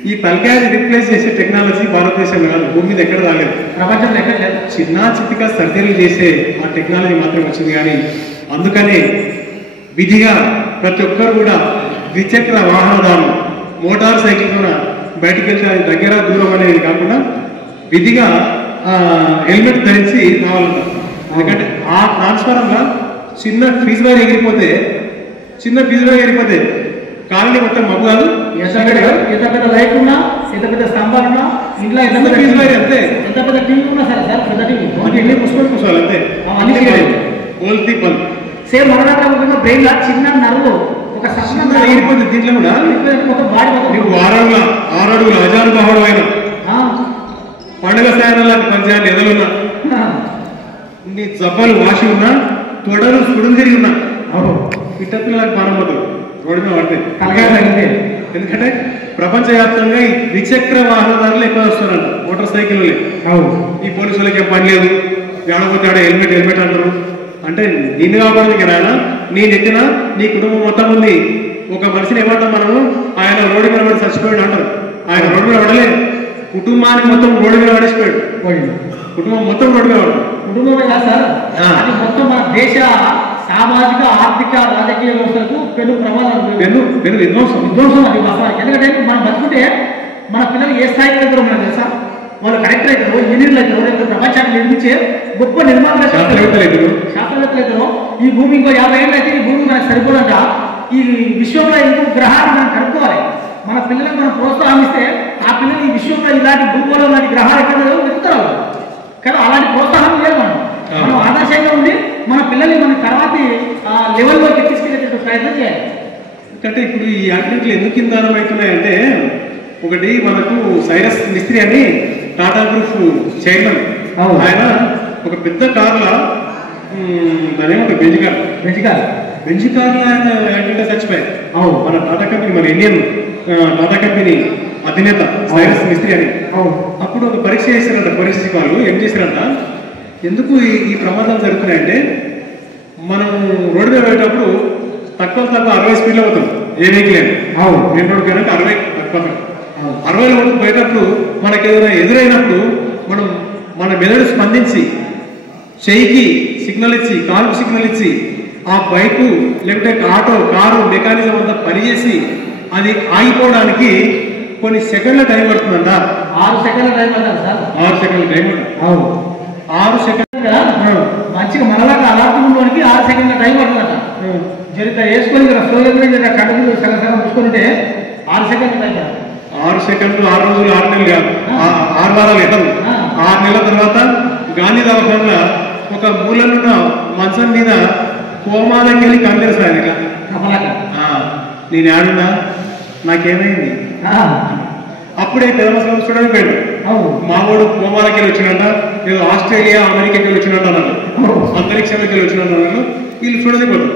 ఈ తలకాయని రిప్లేస్ చేసే టెక్నాలజీ భారతదేశంలో కాదు, భూమి మీద ఎక్కడ రాలేదు, ప్రపంచంలో ఎక్కడ లేదు. చిన్న చితిక సర్జరీలు చేసే ఆ టెక్నాలజీ మాత్రం వచ్చింది. కానీ అందుకనే విధిగా ప్రతి ఒక్కరు కూడా ద్విచక్ర వాహనదారులు మోటార్ సైకిల్ కూడా బయటికి వెళ్తే అది దగ్గర దూరం అనేది కాకుండా విధిగా హెల్మెట్ ధరించి రావాలంటారు. ఎందుకంటే ఆ ట్రాన్స్ఫారంలో చిన్న ఫీజు వైర్ ఎగిరిపోతే కాలనీ మొత్తం మబ్బు కాదు, ఎంత పెద్ద లైట్ ఉన్నా, ఎంత పెద్ద స్తంభాలు ఉన్నా, ఇంట్లో ఎంత పెద్ద ఫీజు వైర్ అంతే, ఎంత పెద్ద టీవీ ఉన్నా సరే సార్, పెద్ద టీవీ ఇల్లు కూర్చోవాలి అంతే. ఓల్తి పల్ సేమ్ మనగా బ్రెయిన్ లా చిన్న నరువు ఒక ఎగిరిపోతుంది. దీంట్లో కూడా నువ్వు 6 అడుగుల అజానుభావుడు అయినా పండుగ స్థానాలకు పంచాయలు ఎదలున్నా, నీ జబ్బలు వాసి ఉన్నా, తొడలు సుడులు తిరిగి ఉన్నా పిట్టపిల్లలకు పారపోతుంది రోడ్డు మీద పడితే. ఎందుకంటే ప్రపంచవ్యాప్తంగా ఈ ద్విచక్ర వాహనదారులు ఎక్కువ వస్తారంట, మోటార్ సైకిల్. ఈ పోలీసులకి ఏం పని లేదు, ఏడపోతే ఆడ హెల్మెట్ అంటారు. అంటే నిన్ను కాపాడడానికి రాయన నీ నెత్తిన నీ కుటుంబం మొత్తం ఉంది. ఒక మనిషిని ఏమంటాం మనము, ఆయన రోడ్డు మీద పడి చచ్చిపోయాడు అంటారు. ఆయన రోడ్డు మీద పడలే, కుటుంబానికి మొత్తం రోడ్డు మీద పడేసిపోయాడు. కుటుంబం మొత్తం రోడ్డు మీద పడ్డాడు. కుటుంబమే కాదు సార్, అది మొత్తం మన దేశ సామాజిక ఆర్థిక రాజకీయ వ్యవస్థలకు పెను ప్రమాదం, విధ్వంసం అది వాస్తవానికి. ఎందుకంటే మనం బతుకుంటే మన పిల్లలు ఏ స్థాయికి వెళ్తారో మనకు తెలుసా? వాళ్ళు కలెక్టర్ అవుతారు, ఇంజనీర్లు అవుతారు, ప్రపంచాన్ని నిర్మించే గొప్ప నిర్మాణాలు శాస్త్రవేత్తలు అవుతారు. ఈ భూమి ఇంకో 50 ఏళ్ళు అయితే ఈ భూమి మనకు సరిపోదంట. ఈ విశ్వంలో ఇంకో గ్రహాన్ని మనం కనుక్కోవాలి. మన పిల్లలకు మనం ప్రోత్సాహం ఇస్తే ఆ పిల్లలు ఈ విశ్వంలో ఇలాంటి భూగోళం లాంటి గ్రహాలు ఎక్కడ వెతుకుతారు కానీ అలాంటి ప్రోత్సాహం లేదు. మనం ఆదర్శంగా ఉండి మన పిల్లల్ని మన తర్వాతి లెవెల్లోకి తీసుకెళ్ళేటట్టు ప్రయత్నం చేయాలి. ఎందుకంటే ఇప్పుడు ఈ యాక్టివిటీలు ఎందుకు ఇందానం అవుతున్నాయంటే, ఒకటి మనకు సైరస్ మిస్త్రీ అని టాటా గ్రూప్ చైర్మన్, ఆయన ఒక పెద్ద కార్లో దాని ఏమంటారు బెంజ్ కార్లో ఆయన యాక్టివిటీ చచ్చిపోయారు. మన టాటా కంపెనీ, మన ఇండియన్ టాటా కంపెనీ అధినేత సైరస్ మిస్త్రీ అని. అప్పుడు ఒక పరీక్ష చేశారంట, పరీక్ష వాళ్ళు ఏం చేశారంట, ఎందుకు ఈ ప్రమాదాలు జరుగుతున్నాయంటే, మనం రోడ్డు మీద పోయేటప్పుడు తక్కువ 60 స్పీడ్లో పోతాం ఏ వెహికల్. మెయిన్ రోడ్ కనుక 60 తక్కువ, 60లో పోయేటప్పుడు మనకి ఏదైనా ఎదురైనప్పుడు మన మెదడు స్పందించి చెయ్యికి సిగ్నల్ ఇచ్చి, కాలుకు సిగ్నల్ ఇచ్చి ఆ బైకు లేకపోతే ఆటో కారు మెకానిజం అంతా పనిచేసి అది ఆగిపోవడానికి కొన్ని సెకండ్ల టైం పడుతుందంట. 6 సెకండ్ల టైం పడుతుంది సార్. 6 సెకండ్ల టైం పడుతుంది. 6 సెకండ్ల మంచిగా మనలాగా అలాంటి 6 సెకండ్ల టైం పడుతుందట. జరిగితే వేసుకొని కడుపు సగం చూసుకుంటే 6 సెకండ్ల టైం పడుతుంది. 6 సెకండ్లు 6 రోజులు 6 నెలలు కాదు, 6 వారాలు ఎటం. 6 నెలల తర్వాత గాంధీ దవాఖానలో ఒక మూలనున్న మంచం మీద కోమాలకి వెళ్ళి కందరు సార్ ఇట్లా, నేను ఏడున్నా నాకేమైంది. అప్పుడే పెద్ద మసలం చూడడానికి పోయాడు. మామూడు కోమాలకి వెళ్ళి వచ్చినట్ట, ఏదో ఆస్ట్రేలియా అమెరికాకి వెళ్ళి వచ్చినట్టు అన్నారు, అంతరిక్షంలోకి వెళ్ళి వచ్చినట్టు అన్నారు. వీళ్ళు చూడదిపోదు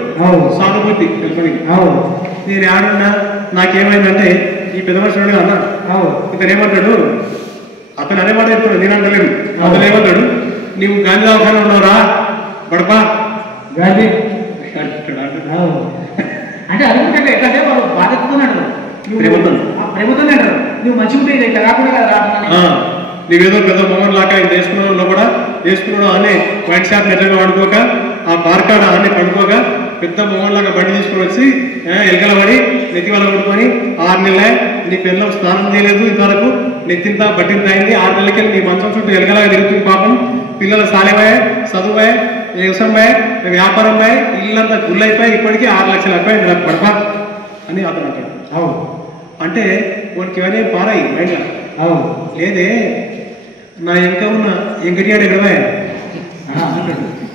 సానుభూతి తెలుపని. నేను ఏడున్నా నాకేమైందంటే ఈ పెద్ద మనిషి అన్నాడు. ఇతను ఏమంటాడు, అతను అనే మాట చెప్తాడు, నేను అంటలేను. అతను ఏమంటాడు, నీవు గాంధీ దవాఖాన ఉన్నావురా బడపా గాంధీ అంటే అనుకుంటే ఎట్లంటే వాళ్ళు బాధ్యతతో అంటారు, ప్రేమతోనే అంటారు. నువ్వు మంచిగా ఉంటే ఇట్లా కాకుండా కదా, నీవేదో పెద్ద మొహన్ లాగా ఆయన వేసుకున్నాడు కూడా వేసుకున్నాడు అనే వైన్ షాప్ నెట్టగా పడుకోక, ఆ బార్కాడ అన్నీ పడుకోక పెద్ద మొహన్ లాగా బండి తీసుకుని వచ్చి ఎలకల పడి నెత్తి వాళ్ళ కొడుకొని 6 నెలలే నీ పిల్లలు స్నానం చేయలేదు, ఇంతవరకు నెత్తింత బట్టింత అయింది. 6 నెలలకి నీ మంచం చుట్టూ ఎలకలాగా తిరుగుతుంది పాపం. పిల్లలు సాలేవాయే, చదువువాయే, వ్యవసాయమే, వ్యాపారమే, ఇల్లంతా గుళ్ళైపోయి ఇప్పటికీ 6 లక్షలు అయిపోయింది నాకు పడపా అని అతను అంటాడు. అంటే వానికి ఇవన్నీ పారాయి మైండ్లో. లేదే నా ఇంకా ఉన్న ఎంకటియాడు ఎక్కడవా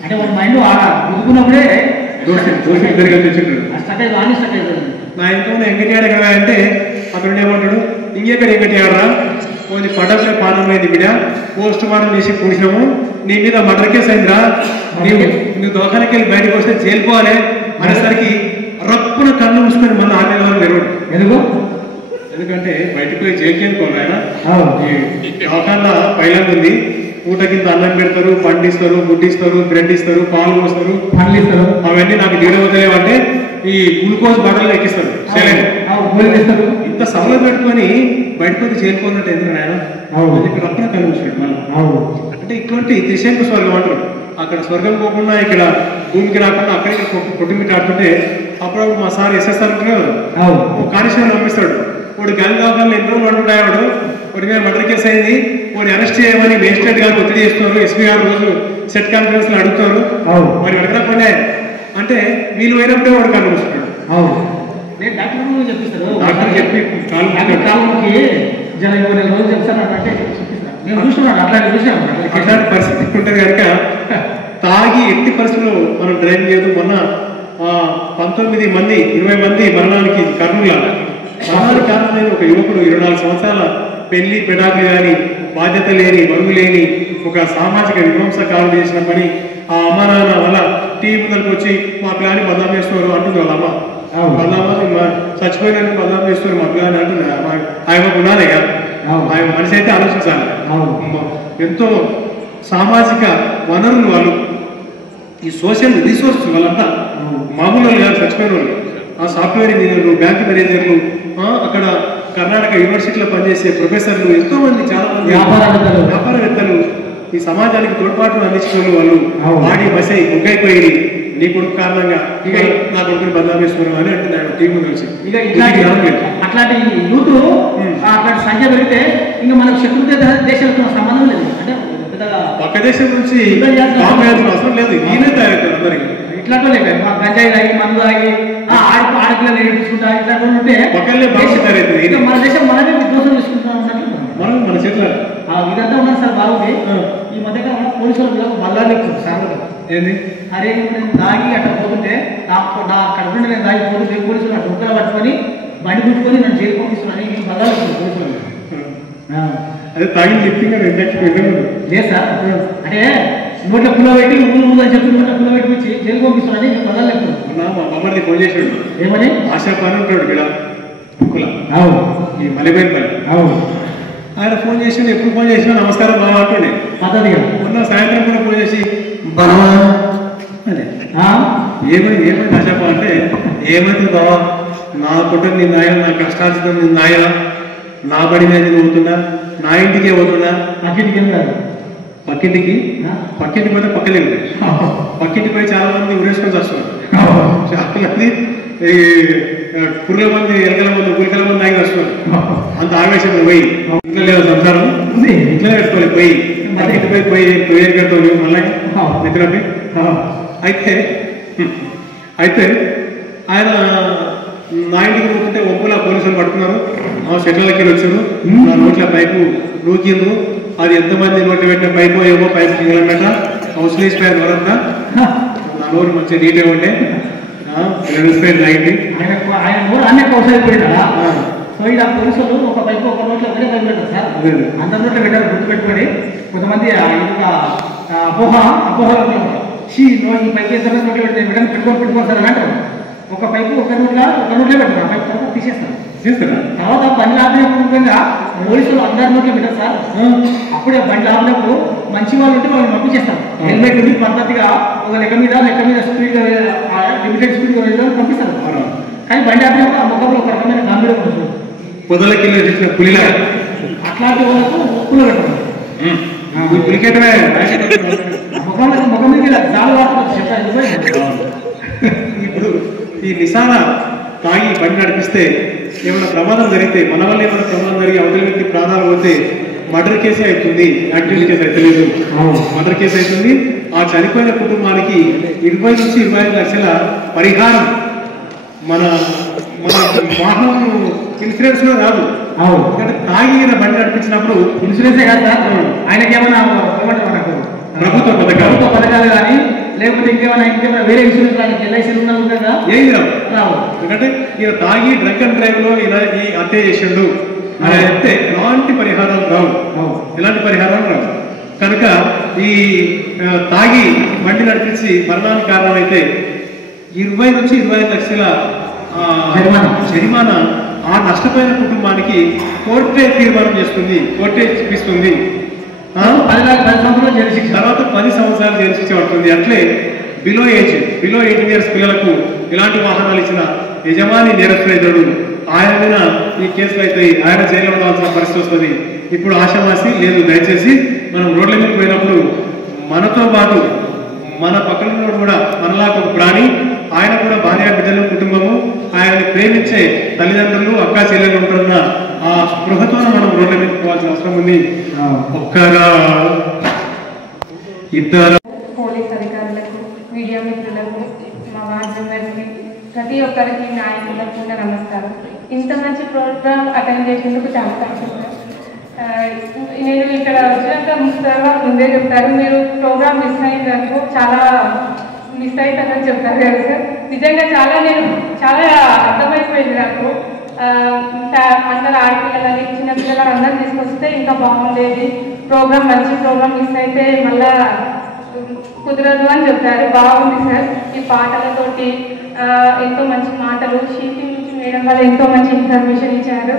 అంటే వాళ్ళ మైండ్ గుర్తుకున్నప్పుడే నా ఇంకా ఉన్న ఎంకటియాడు ఎక్కడవా అంటే అతడు ఏమంటాడు, ఇంకెక్కడ ఎంకటియాడరా కొన్ని పడవలే పానమైంది బిడ్డ, పోస్ట్ మార్టం చేసి పూసినాము, నీ మీద మర్డర్ కేసు అయిందిరా, నువ్వు దోకానికి వెళ్ళి బయటకు వస్తే జైలుకోవాలి అనేసరికి రప్పున కన్ను మూసుకొని మళ్ళీ 6 నెలల వరకు తెరవడు. ఎందుకంటే బయటకు పోయి జైలుకి వెళ్ళుకోవాలి. ఆయన దోకాన్లో పైలంగా ఉంది, పూట కింద అన్నం పెడతారు, పండిస్తారు, గుడ్డిస్తారు, బ్రెడ్ ఇస్తారు, పాలు పోస్తారు, పండ్లు ఇస్తారు. అవన్నీ నాకు డీడ వదిలేవంటే ఈ గ్లూకోజ్ బాటలు ఎక్కిస్తారు, ఇంత సభలో పెట్టుకొని బయటకు చేరుకున్నట్టు ఎందుకు ఆయన ఇక్కడ అప్పుడే కనిపించాడు మనం. అంటే ఇట్లాంటి త్రిశంకు స్వర్గం అంటారు. అక్కడ స్వర్గం పోకుండా ఇక్కడ భూమికి రాకుండా అక్కడికి కొట్టుమిట్టాడుతుంటే అప్పుడప్పుడు మా సార్ ఎస్ఎస్ఆర్ కానిస్టేబుల్ పంపిస్తాడు. వాడు గాలి కాకుండా ఎన్నో పడుతుంటాయి. వాడి మీద మర్డర్ కేసు అయింది, వాడిని అరెస్ట్ చేయమని మేజిస్ట్రేట్ గారు ఒత్తిడి చేస్తున్నారు. ఎస్పీ గారు రోజు సెట్ కాన్ఫరెన్స్ లో అడుగుతారు. మరి అడగకపోయినా అంటే వీళ్ళు పోయినప్పుడే వాడు కనిపిస్తున్నాడు. డాక్టర్ చెప్పి అట్లాంటి పరిస్థితి ఉంటుంది కనుక తాగి ఎట్టి పరిస్థితుల్లో మనం డ్రైవ్ చేయదు. మొన్న 19 మంది 20 మంది మరణానికి కర్నూలు కారణమైన ఒక యువకుడు 24 సంవత్సరాల పెళ్లి పెడాకులు కానీ బాధ్యత లేని బరువు లేని ఒక సామాజిక విధ్వంసకాలు చేసిన పని ఆ అమ్మ నాన్న వల్ల టీవీ ముందరికి వచ్చి మా పిల్లని బదనాం చేస్తున్నారు అంటుంది వాళ్ళ అమ్మ. వాళ్ళ అమ్మ చచ్చిపోయిన బదనాం చేస్తున్నారు మా పిల్లని అంటుంది. ఆయన ఉన్నానే ఆయన మనిషి అయితే ఆలోచించాలి. ఎంతో సామాజిక వనరులు వాళ్ళు, ఈ సోషల్ రిసోర్సెస్ వాళ్ళంతా మామూలు కాదు. చచ్చిపోయిన వాళ్ళు ఆ సాఫ్ట్వేర్ ఇంజనీర్లు, బ్యాంక్ మేనేజర్లు, అక్కడ కర్ణాటక యూనివర్సిటీలో పనిచేసే ప్రొఫెసర్లు, ఎంతో మంది చాలా మంది వ్యాపారవేత్తలు ఈ సమాజానికి తోడ్పాటును అందించిన వాళ్ళు వాడి బసై ముగ్గైపోయి నీ కొడుకు కారణంగా ఇక నా కొడుకుని బదనామేశ్వరం అని అంటున్నాడు టీవీ నుంచి. అట్లాంటి యూత్ అట్లాంటి సంఖ్య పెరిగితే ఇంకా మనకు శత్రు దేశాలతో సంబంధం లేదు. అంటే పక్క దేశం నుంచి అవసరం లేదు. ఈయనే తయారవుతారు అందరికి. ఇట్లాంటి లేదు గంజాయి తాగి మందు తాగి ఆడపిల్లలు నేర్పించుకుంటా ఇట్లాంటి ఉంటే మన దేశం మనమే విధ్వంసం చేసుకుంటా ఉన్నట్లు మనం మన చేతిలో ఇదంతా ఉన్నది సార్. బాగుంది. ఈ మధ్యకాలంలో పోలీసులు బల్లాలు ఎక్కువ సార్ ఏంది అరే నేను దాగి అట్లా పోతుంటే నా కడుపుంటే నేను దాగి పోతుంటే పోలీసులు అట్లా ఉక్కలు పట్టుకొని బండి పుట్టుకొని నన్ను జైలు పంపిస్తున్నాను. బల్లాలు పోలీసులు అదే తాగి చెప్పింగ్ లేదు సార్. అంటే నోట్ల పుల్ల పెట్టి ఊరు అని చెప్పి నోట్ల పుల్ల పెట్టి వచ్చి జైలు పంపిస్తున్నాను. నేను బల్లాలు ఎక్కువ మా అమ్మని ఫోన్ చేసాడు. ఏమని ఆశా పని ఉంటాడు ఇక్కడ ఈ మలిబైపల్లి. ఆయన ఫోన్ చేసి ఎప్పుడు ఫోన్ చేసినా నమస్కారం బాగా అంటుండే పద్ధతిగా. మొన్న సాయంత్రం కూడా ఫోన్ చేసి బావా అదే ఏమైంది ఆశాప అంటే ఏమైంది బావా, నా కుటుంబం నీ నాయ, నా కష్టార్జితం నీ నాయ, నా బడి మీద నేను పోతున్నా, నా ఇంటికే పోతున్నా. పక్కింటికి పోతే పక్కలేదు. పక్కింటికి పోయి చాలా మంది ఉరేసుకొని వస్తున్నారు. చాలా మంది పుర్రెల మంది, ఎలకల మంది, గురికల మంది ఆగి వస్తున్నారు. అంత ఆవేశంగా పోయి ఇంట్లో లేదు సంసారం ఇంట్లోనే పెట్టుకోవాలి. పోయి పక్కింటి పోయి ఎరగతో మళ్ళీ నిద్రపి అయితే ఆయన నా ఇంటికి పోతుంటే ఒప్పులా పోలీసులు పడుతున్నారు. సెట్లకి వచ్చాడు. నా నోట్ల పైపు నూకిండు. అది ఎంతమంది నోట్లు పెట్టిన పైపు ఏమో పైపు కింగలన్నట హౌస్లేసిపోయారు. ఎవరంతా నా నోరు మంచిగా నీట్గా ఉంటే ఆయన నోరు అన్నీ కౌసైపోయినా పోయిన పోలీసులు ఒక పైపు ఒక నోట్లో ఒకటే పైపు పెట్టారు సార్. అందరి నోట్లో పెట్టారు. గుర్తుపెట్టుకొని కొంతమంది అపోహలో ఈ పైపు ఎంత నోట్లో పెడితే వెంటనే పెట్టుకోవాలి సార్ అని అంటారు. ఒక పైపు ఒక నోట్లో పెట్టారు. ఆ పైపు తర్వాత తీసేస్తారు. తర్వాత బండి ఆపినప్పుడు పోలీసులు అందరి నోట్లో పెట్టారు సార్. అప్పుడే బండి ఆపినప్పుడు మంచి వాళ్ళు ఉంటే వాళ్ళని పంపించేస్తారు. హెల్మెట్ ఉండి పద్ధతిగా ఒక లెక్క మీద స్పీడ్గా లిమిటెడ్ స్పీడ్గా వెళ్ళడం పంపిస్తారు. కానీ బండి ఆపినప్పుడు ఆ ముఖంలో ఒక రకమైన గంభీరం ఉంటుంది. అట్లాంటి వాళ్ళకు ఒప్పులో పెట్టారు. ముఖం మీద చాలా చెప్పారు. ఇప్పుడు ఈ నిసార తాగి బండి నడిపిస్తే ఏమైనా ప్రమాదం జరిగితే, మన వల్ల ఏమైనా ప్రమాదం జరిగి అవతల వ్యక్తి ప్రాణాలు పోతే మర్డర్ కేసే అవుతుంది. యాక్సిడెంట్ కేసు అయితే లేదు, మర్డర్ కేసు అవుతుంది. ఆ చనిపోయిన కుటుంబానికి 20 నుంచి 25 లక్షల పరిహారం మన మన వాహనం ఇన్సూరెన్స్ లో కాదు. ఎందుకంటే తాగి బండి నడిపించినప్పుడు ఇన్సూరెన్సే కాదు సార్. ఆయనకి ఏమైనా ప్రభుత్వ పథకాలు కానీ లేకపోతే ఇంకేమైనా వేరే ఇన్సూరెన్స్ కానీ ఎల్ఐసీలు ఉన్నావు కదా ఏమి రావు. ఎందుకంటే ఈయన తాగి డ్రంక్ అండ్ డ్రైవ్ లో ఇలా ఈ హత్య చేసిండు అని చెప్తే ఎలాంటి పరిహారాలు రావు. ఎలాంటి పరిహారాలు రావు. కనుక ఈ తాగి బండి నడిపించి మరణానికి కారణమైతే 20 నుంచి 25 లక్షల జరిమానా ఆ నష్టపోయిన కుటుంబానికి కోర్టే తీర్మానం చేస్తుంది, కోర్టే చూపిస్తుంది. తర్వాత 10 సంవత్సరాలు జైలు శిక్ష పడుతుంది. అట్లే బిలో 18 ఇయర్స్ పిల్లలకు ఇలాంటి వాహనాలు ఇచ్చిన యజమాని నేరస్తుడైతాడు. ఆయన మీద ఈ కేసులు అవుతాయి, ఆయన జైల్లో ఉండాల్సిన పరిస్థితి వస్తుంది. ఇప్పుడు ఆశావాసి లేదు. దయచేసి మనం రోడ్ల మీద పోయినప్పుడు మనతో పాటు మన పక్కన కూడా మనలాగా ఒక ప్రాణి, ఆయన కూడా భార్య బిడ్డలు కుటుంబము, ఆయనని ప్రేమించే తల్లిదండ్రులు అక్కా చెల్లెలు ఉంటున్న ఆ స్పృహతో మనం రోడ్ల మీద పోవాల్సిన అవసరం ఉంది. ఒక్కరా ఇద్దరు పోలీస్ అధికారులకు, మీడియా మిత్రులకు, మా వార్డ్ మెంబర్స్కి, ప్రతి ఒక్కరికి, నాయకులకు కూడా నమస్కారం. ఇంత మంచి ప్రోగ్రామ్ అటెండ్ చేసేందుకు చాలా థ్యాంక్స్ సార్. నేను ఇక్కడ వచ్చినాక సార్ వాళ్ళు ముందే చెప్తారు, మీరు ప్రోగ్రామ్ మిస్ అయిందనుకో చాలా మిస్ అవుతానని చెప్తారు కదా సార్. నిజంగా నేను చాలా అర్థమైపోయింది నాకు. అందరు ఆడపిల్లలని చిన్నపిల్లలని అందరూ తీసుకొస్తే ఇంకా బాగుండేది, ప్రోగ్రామ్ మంచి ప్రోగ్రామ్ మిస్ అయితే మళ్ళా కుదరదు అని చెప్పారు. బాగుంది సార్. ఈ పాటలతోటి ఎంతో మంచి మాటలు, షీటీ నుంచి మేడం వాళ్ళు ఎంతో మంచి ఇన్ఫర్మేషన్ ఇచ్చారు.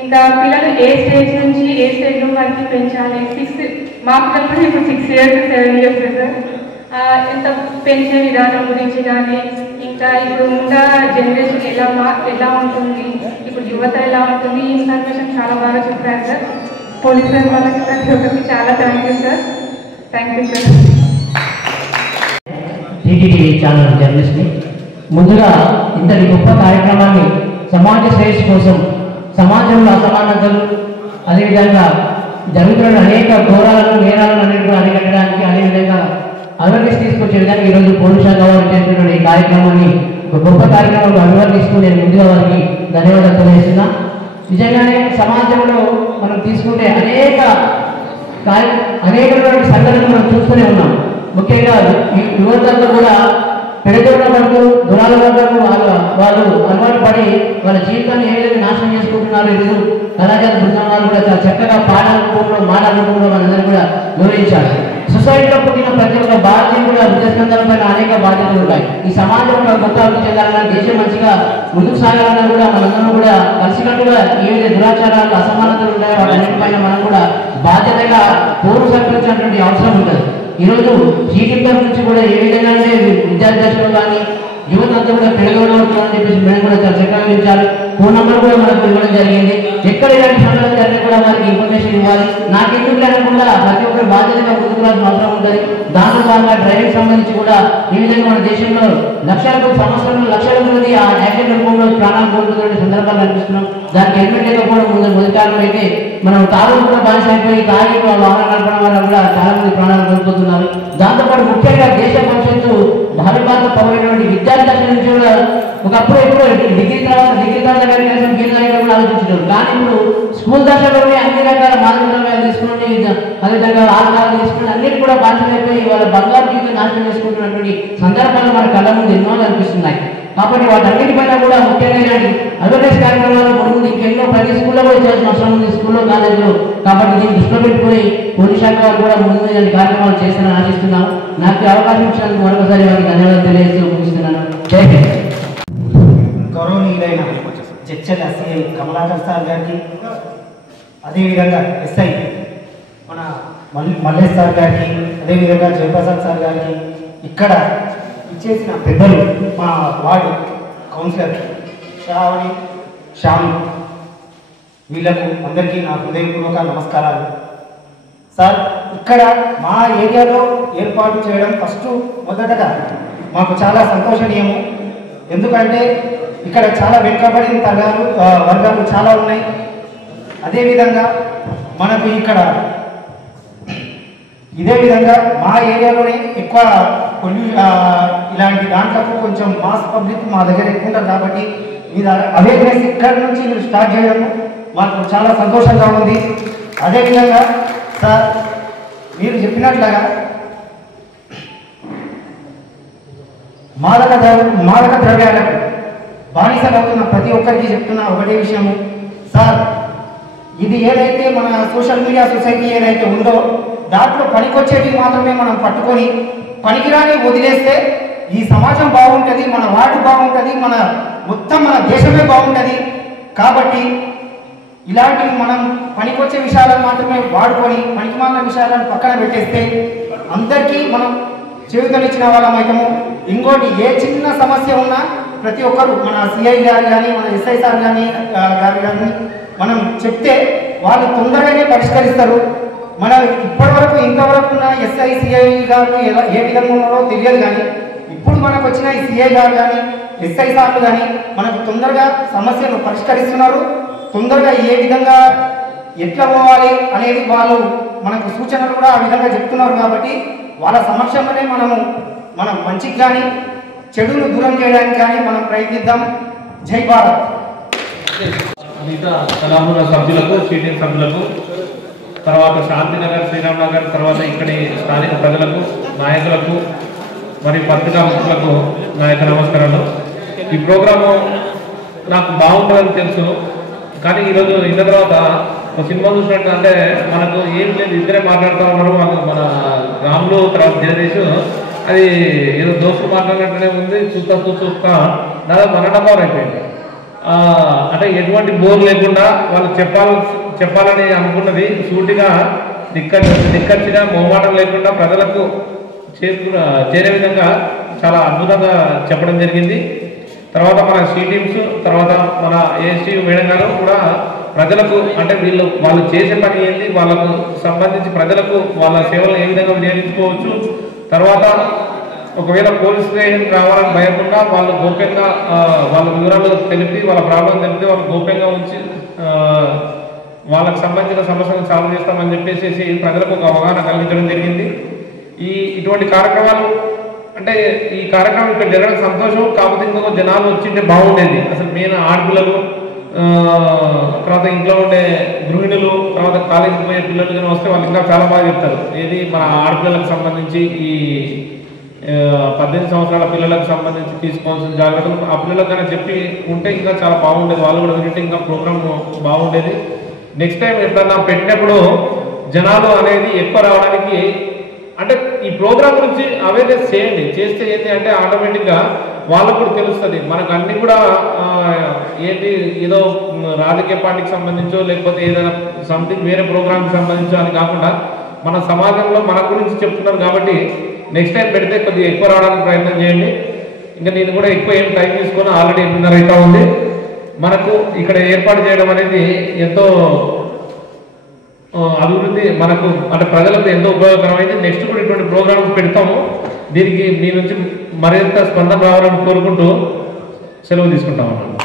ఇంకా పిల్లలు ఏ స్టేజ్ నుంచి ఏ స్టేజ్ వరకు పెంచాలి, మా పిల్లలు కూడా ఇప్పుడు 6 years 7 years సార్. ఎంత పెంచే విధానం గురించి కానీ, ఇంకా ఇప్పుడు ఉన్న జనరేషన్ ఎలా ఉంటుంది, ఇప్పుడు యువత ఎలా ఉంటుంది, ఈ ఇన్ఫర్మేషన్ చాలా బాగా చెప్పారు సార్. పోలీస్ వాళ్ళకి ప్రతి ఒక్కరికి చాలా thank you sir. Thank you sir. TTV channel జర్నలిస్ట్ని ముందుగా ఇంతటి గొప్ప కార్యక్రమాన్ని సమాజ శ్రేయస్సు కోసం, సమాజంలో అసమానతలు, అదేవిధంగా జరుగుతున్న అనేక ఘోరాలను, నేరాలను అన్నింటినీ అరికట్టడానికి, అదేవిధంగా అవేర్నెస్ తీసుకొచ్చే విధంగా ఈరోజు పోలీస్ శాఖ వారు చేస్తున్న ఈ కార్యక్రమాన్ని ఒక గొప్ప కార్యక్రమాలు అభివర్ణిస్తూ నేను ముందుగా వారికి ధన్యవాదాలు తెలియజేస్తున్నా. నిజంగానే సమాజంలో మనం తీసుకుంటే అనేకటువంటి సంఘటనలు మనం చూస్తూనే ఉన్నాం. ముఖ్యంగా యువతలో కూడా పెడదొరల వరకు, దురాల వరకు వాళ్ళు అలవాటు పడి వాళ్ళ జీవితాన్ని ఏ విధంగా నాశనం చేసుకుంటున్నారు. ఈరోజు కళాకార బృందం వాళ్ళు కూడా చాలా చక్కగా పాటల రూపంలో, మాటల రూపంలో మనందరూ కూడా వివరించారు. సొసైటీలో పుట్టిన ప్రతి ఒక్క బాధ్యత కూడా వృద్ధస్కంధాల పైన అనేక బాధ్యతలు ఉంటాయి. ఈ సమాజంలో గొప్ప అభివృద్ధి చెందాలన్నా, దేశం మంచిగా ముందుకు సాగాలన్నా కూడా మనందరం కూడా కలిసికట్టుగా ఏవైతే దురాచారాలు, అసమానతలు ఉంటాయో వాటన్నిటిపైన మనం కూడా బాధ్యతగా పోరు సహకరించినటువంటి అవసరం ఉంటుంది. ఈరోజు జీటీపీ నుంచి కూడా ఏ విధంగా విద్యార్థి దశలో కానీ యువత అంతా కూడా పెరగవచ్చు అని చెప్పేసి మేము కూడా చాలా చక్కగా వివరించాలి. ఫోన్ నెంబర్ కూడా మనకు ఇవ్వడం జరిగింది. ఎక్కడ ఇలాంటి సంఘటన జరిగినా కూడా వారికి ఇన్ఫర్మేషన్ ఇవ్వాలి. నాకెందుకు లేకుండా ప్రతి ఒక్కరి బాధ్యతగా ముందుకురాల్సిన అవసరం ఉంటుంది. దానిలో భాగంగా డ్రైవింగ్ సంబంధించి కూడా ఈ విధంగా మన దేశంలో సంవత్సరంలో లక్షల మంది ఆ యాక్సిడెంట్ రూపంలో ప్రాణాలు కోల్పోతున్న సందర్భాలు కనిపిస్తున్నాం. దానికి హెల్మెట్ లేకపోవడం మొదటి కారణం అయితే మనం తాగుడు కూడా బానిస అయిపోయి తాగి వాహనం నడపడం వల్ల కూడా చాలా మంది ప్రాణాలు కోల్పోతున్నారు. దాంతోపాటు ముఖ్యంగా దేశ భవిష్యత్తు భారత పౌరులైనటువంటి విద్యార్థి దశ నుంచి కూడా ఒకప్పుడు ఎప్పుడు డిగ్రీ తర్వాత కానీ కనీసం కేంద్రాలు కూడా ఆలోచించారు. కానీ ఇప్పుడు స్కూల్ దశలోనే అన్ని రకాల మాదక ద్రవ్యాలు తీసుకుని, అదేవిధంగా ఆహారాలు తీసుకుని అన్నిటి కూడా బాధ్యతలైపోయి వాళ్ళ బంగారు జీవితం నాశనం చేసుకుంటున్నటువంటి సందర్భాలు మన కళ్ళ ముందు ఎన్నో కనిపిస్తున్నాయి. కాబట్టి వాటన్నిటిపైన కూడా ముఖ్యంగా అవేర్నెస్ కార్యక్రమాలు ముందు ఇంకెన్నో ప్రతి స్కూల్లో కూడా చేయాల్సిన అవసరం ఉంది, స్కూల్లో కాలేజీలో. కాబట్టి దీన్ని దృష్టిలో పెట్టుకుని పోలీస్ శాఖ వారు కూడా ముందు ఇలాంటి కార్యక్రమాలు చేస్తారని ఆశిస్తున్నాము. నాకు అవకాశం ఇచ్చినందుకు మరొకసారి వారికి ధన్యవాదాలు తెలియజేస్తూ ముగిస్తున్నాను. జై హింద్. గౌరవనీయులైన చర్చల సిఐ కమలాకర్ సార్ గారికి, అదేవిధంగా ఎస్ఐ మన మల్లేష్ సార్ గారికి, అదేవిధంగా జయప్రసాద్ సార్ గారికి, ఇక్కడ ఇచ్చేసిన పెద్దలు మా వార్డు కౌన్సిలర్ శ్రావణి, శ్యామ్, వీళ్లకు అందరికీ నా హృదయపూర్వక నమస్కారాలు. సార్, ఇక్కడ మా ఏరియాలో ఏర్పాటు చేయడం మొదటగా మాకు చాలా సంతోషనీయము. ఎందుకంటే ఇక్కడ చాలా వెనుకబడిన వర్గాలు చాలా ఉన్నాయి. అదేవిధంగా మనకు ఇక్కడ ఇదే విధంగా మా ఏరియాలోనే ఎక్కువ ఇలాంటి దాంట్లో కొంచెం మాస్ పబ్లిక్ మా దగ్గర ఎక్కువ ఉంటారు. కాబట్టి మీద అవేర్నెస్ ఇక్కడ నుంచి మీరు స్టార్ట్ చేయడం మాకు చాలా సంతోషంగా ఉంది. అదేవిధంగా సార్, మీరు చెప్పినట్లుగా మాదక ద్రవ్యాలకు బానిసలవుతున్న ప్రతి ఒక్కరికి చెప్తున్న ఒకటే విషయము సార్, ఇది ఏదైతే మన సోషల్ మీడియా సొసైటీ ఏదైతే ఉందో దాంట్లో పనికొచ్చేవి మాత్రమే మనం పట్టుకొని పనికిరాని వదిలేస్తే ఈ సమాజం బాగుంటుంది, మన వార్డు బాగుంటుంది, మొత్తం మన దేశమే బాగుంటుంది. కాబట్టి ఇలాంటివి మనం పనికొచ్చే విషయాలను మాత్రమే వాడుకొని పనికిమాలిన విషయాలను పక్కన పెట్టేస్తే అందరికీ మనం చేయూతనిచ్చిన వాళ్ళం అవుతాము. ఇంకోటి, ఏ చిన్న సమస్య ఉన్నా ప్రతి ఒక్కరు మన సిఐ గారు కానీ మన ఎస్ఐ సార్ కానీ మనం చెప్తే వాళ్ళు తొందరగానే పరిష్కరిస్తారు. మన ఇప్పటివరకు ఇంతవరకు ఉన్న ఎస్ఐ సిఐ గారు ఏ విధంగా ఉన్నారో తెలియదు, కానీ ఇప్పుడు మనకు వచ్చిన ఈ సిఐ గారు కానీ ఎస్ఐ సార్లు కానీ మనకు తొందరగా సమస్యను పరిష్కరిస్తున్నారు. తొందరగా ఏ విధంగా ఎట్లా పోవాలి అనేది వాళ్ళు మనకు సూచనలు కూడా ఆ విధంగా చెప్తున్నారు. కాబట్టి వాళ్ళ సమక్షంలోనే మనం మంచికి కానీ చెడును దూరం చేయడానికి కానీ మనం ప్రయత్నిద్దాం. జై భారత్. మిగతా కళామూల సభ్యులకు, సిటిఎం సభ్యులకు, తర్వాత శాంతినగర్, శ్రీరామ్ నగర్, తర్వాత ఇక్కడి స్థానిక ప్రజలకు, నాయకులకు మరియు పత్రికా మిత్రులకు నా యొక్క నమస్కారాలు. ఈ ప్రోగ్రాము నాకు బాగుంటుందని తెలుసు, కానీ ఈరోజు ఇన్న తర్వాత ఒక సినిమా చూసినట్టు అంటే మనకు ఏం లేదు, ఇద్దరే మాట్లాడుతూ ఉన్నారు. మన రాములు తర్వాత జగదీష్ అది ఏదో దోస్తులు మాట్లాడినట్టునే ఉంది. చూస్తా దాదాపు 1.5 hours అయిపోయింది. అంటే ఎటువంటి బోర్ లేకుండా వాళ్ళు చెప్పాలని అనుకున్నది సూటిగా నిక్కచ్చిగా మొహమాటం లేకుండా ప్రజలకు చేరే విధంగా చాలా అద్భుతంగా చెప్పడం జరిగింది. తర్వాత మన సి టీమ్స్, తర్వాత మన ఏఎస్టీ మేడం గారు కూడా ప్రజలకు అంటే వాళ్ళు చేసే పని ఏంటి, వాళ్ళకు సంబంధించి ప్రజలకు వాళ్ళ సేవలను ఏ విధంగా వినియోగించుకోవచ్చు, తర్వాత ఒకవేళ పోలీస్ స్టేషన్ రావాలని భయకుండా వాళ్ళు గోప్యంగా వాళ్ళ వివరాలు తెలిపి వాళ్ళ ప్రాబ్లం తెలిపి వాళ్ళు గోప్యంగా ఉంచి వాళ్ళకు సంబంధించిన సమస్యలను సాల్వ్ చేస్తామని చెప్పేసి ప్రజలకు ఒక అవగాహన కలిగించడం జరిగింది. ఇటువంటి కార్యక్రమాలు అంటే ఈ కార్యక్రమం ఇక్కడ జరగడం సంతోషం. కాకపోతే ఇంకొక జనాలు వచ్చింటే బాగుండేది. అసలు మెయిన్ ఆడపిల్లలు, తర్వాత ఇంట్లో ఉండే గృహిణులు, తర్వాత కాలేజీకి పోయే పిల్లలు కానీ వస్తే వాళ్ళు ఇంకా చాలా బాగా చెప్తారు. ఏది మన ఆడపిల్లలకు సంబంధించి ఈ 18 సంవత్సరాల పిల్లలకు సంబంధించి తీసుకోవాల్సిన జాగ్రత్తలు ఆ పిల్లలకు కానీ చెప్పి ఉంటే ఇంకా చాలా బాగుండేది. వాళ్ళు కూడా వింటే ఇంకా ప్రోగ్రామ్ బాగుండేది. నెక్స్ట్ టైం ఎప్పుడన్నా పెట్టినప్పుడు జనాలు అనేది ఎక్కువ రావడానికి అంటే ఈ ప్రోగ్రామ్ గురించి అవేర్నెస్ చేయండి. చేస్తే ఏంటి అంటే ఆటోమేటిక్గా వాళ్ళకు కూడా తెలుస్తుంది. మనకు అన్ని కూడా ఏంటి ఏదో రాజకీయ పార్టీకి సంబంధించో లేకపోతే ఏదైనా సంథింగ్ వేరే ప్రోగ్రామ్కి సంబంధించో అని కాకుండా మన సమాజంలో మన గురించి చెప్తున్నారు. కాబట్టి నెక్స్ట్ టైం పెడితే కొద్దిగా ఎక్కువ రావడానికి ప్రయత్నం చేయండి. ఇంకా నేను కూడా ఎక్కువ ఏం టైం తీసుకొని ఆల్రెడీ 8:30 అవుతా ఉంది. మనకు ఇక్కడ ఏర్పాటు చేయడం అనేది ఎంతో అభివృద్ధి మనకు అంటే ప్రజలకు ఎంతో ఉపయోగకరమైంది. నెక్స్ట్ కూడా ఇటువంటి ప్రోగ్రామ్స్ పెడతాము. దీనికి మీ నుంచి మరింత స్పందన రావాలని కోరుకుంటూ సెలవు తీసుకుంటాం అన్నాను.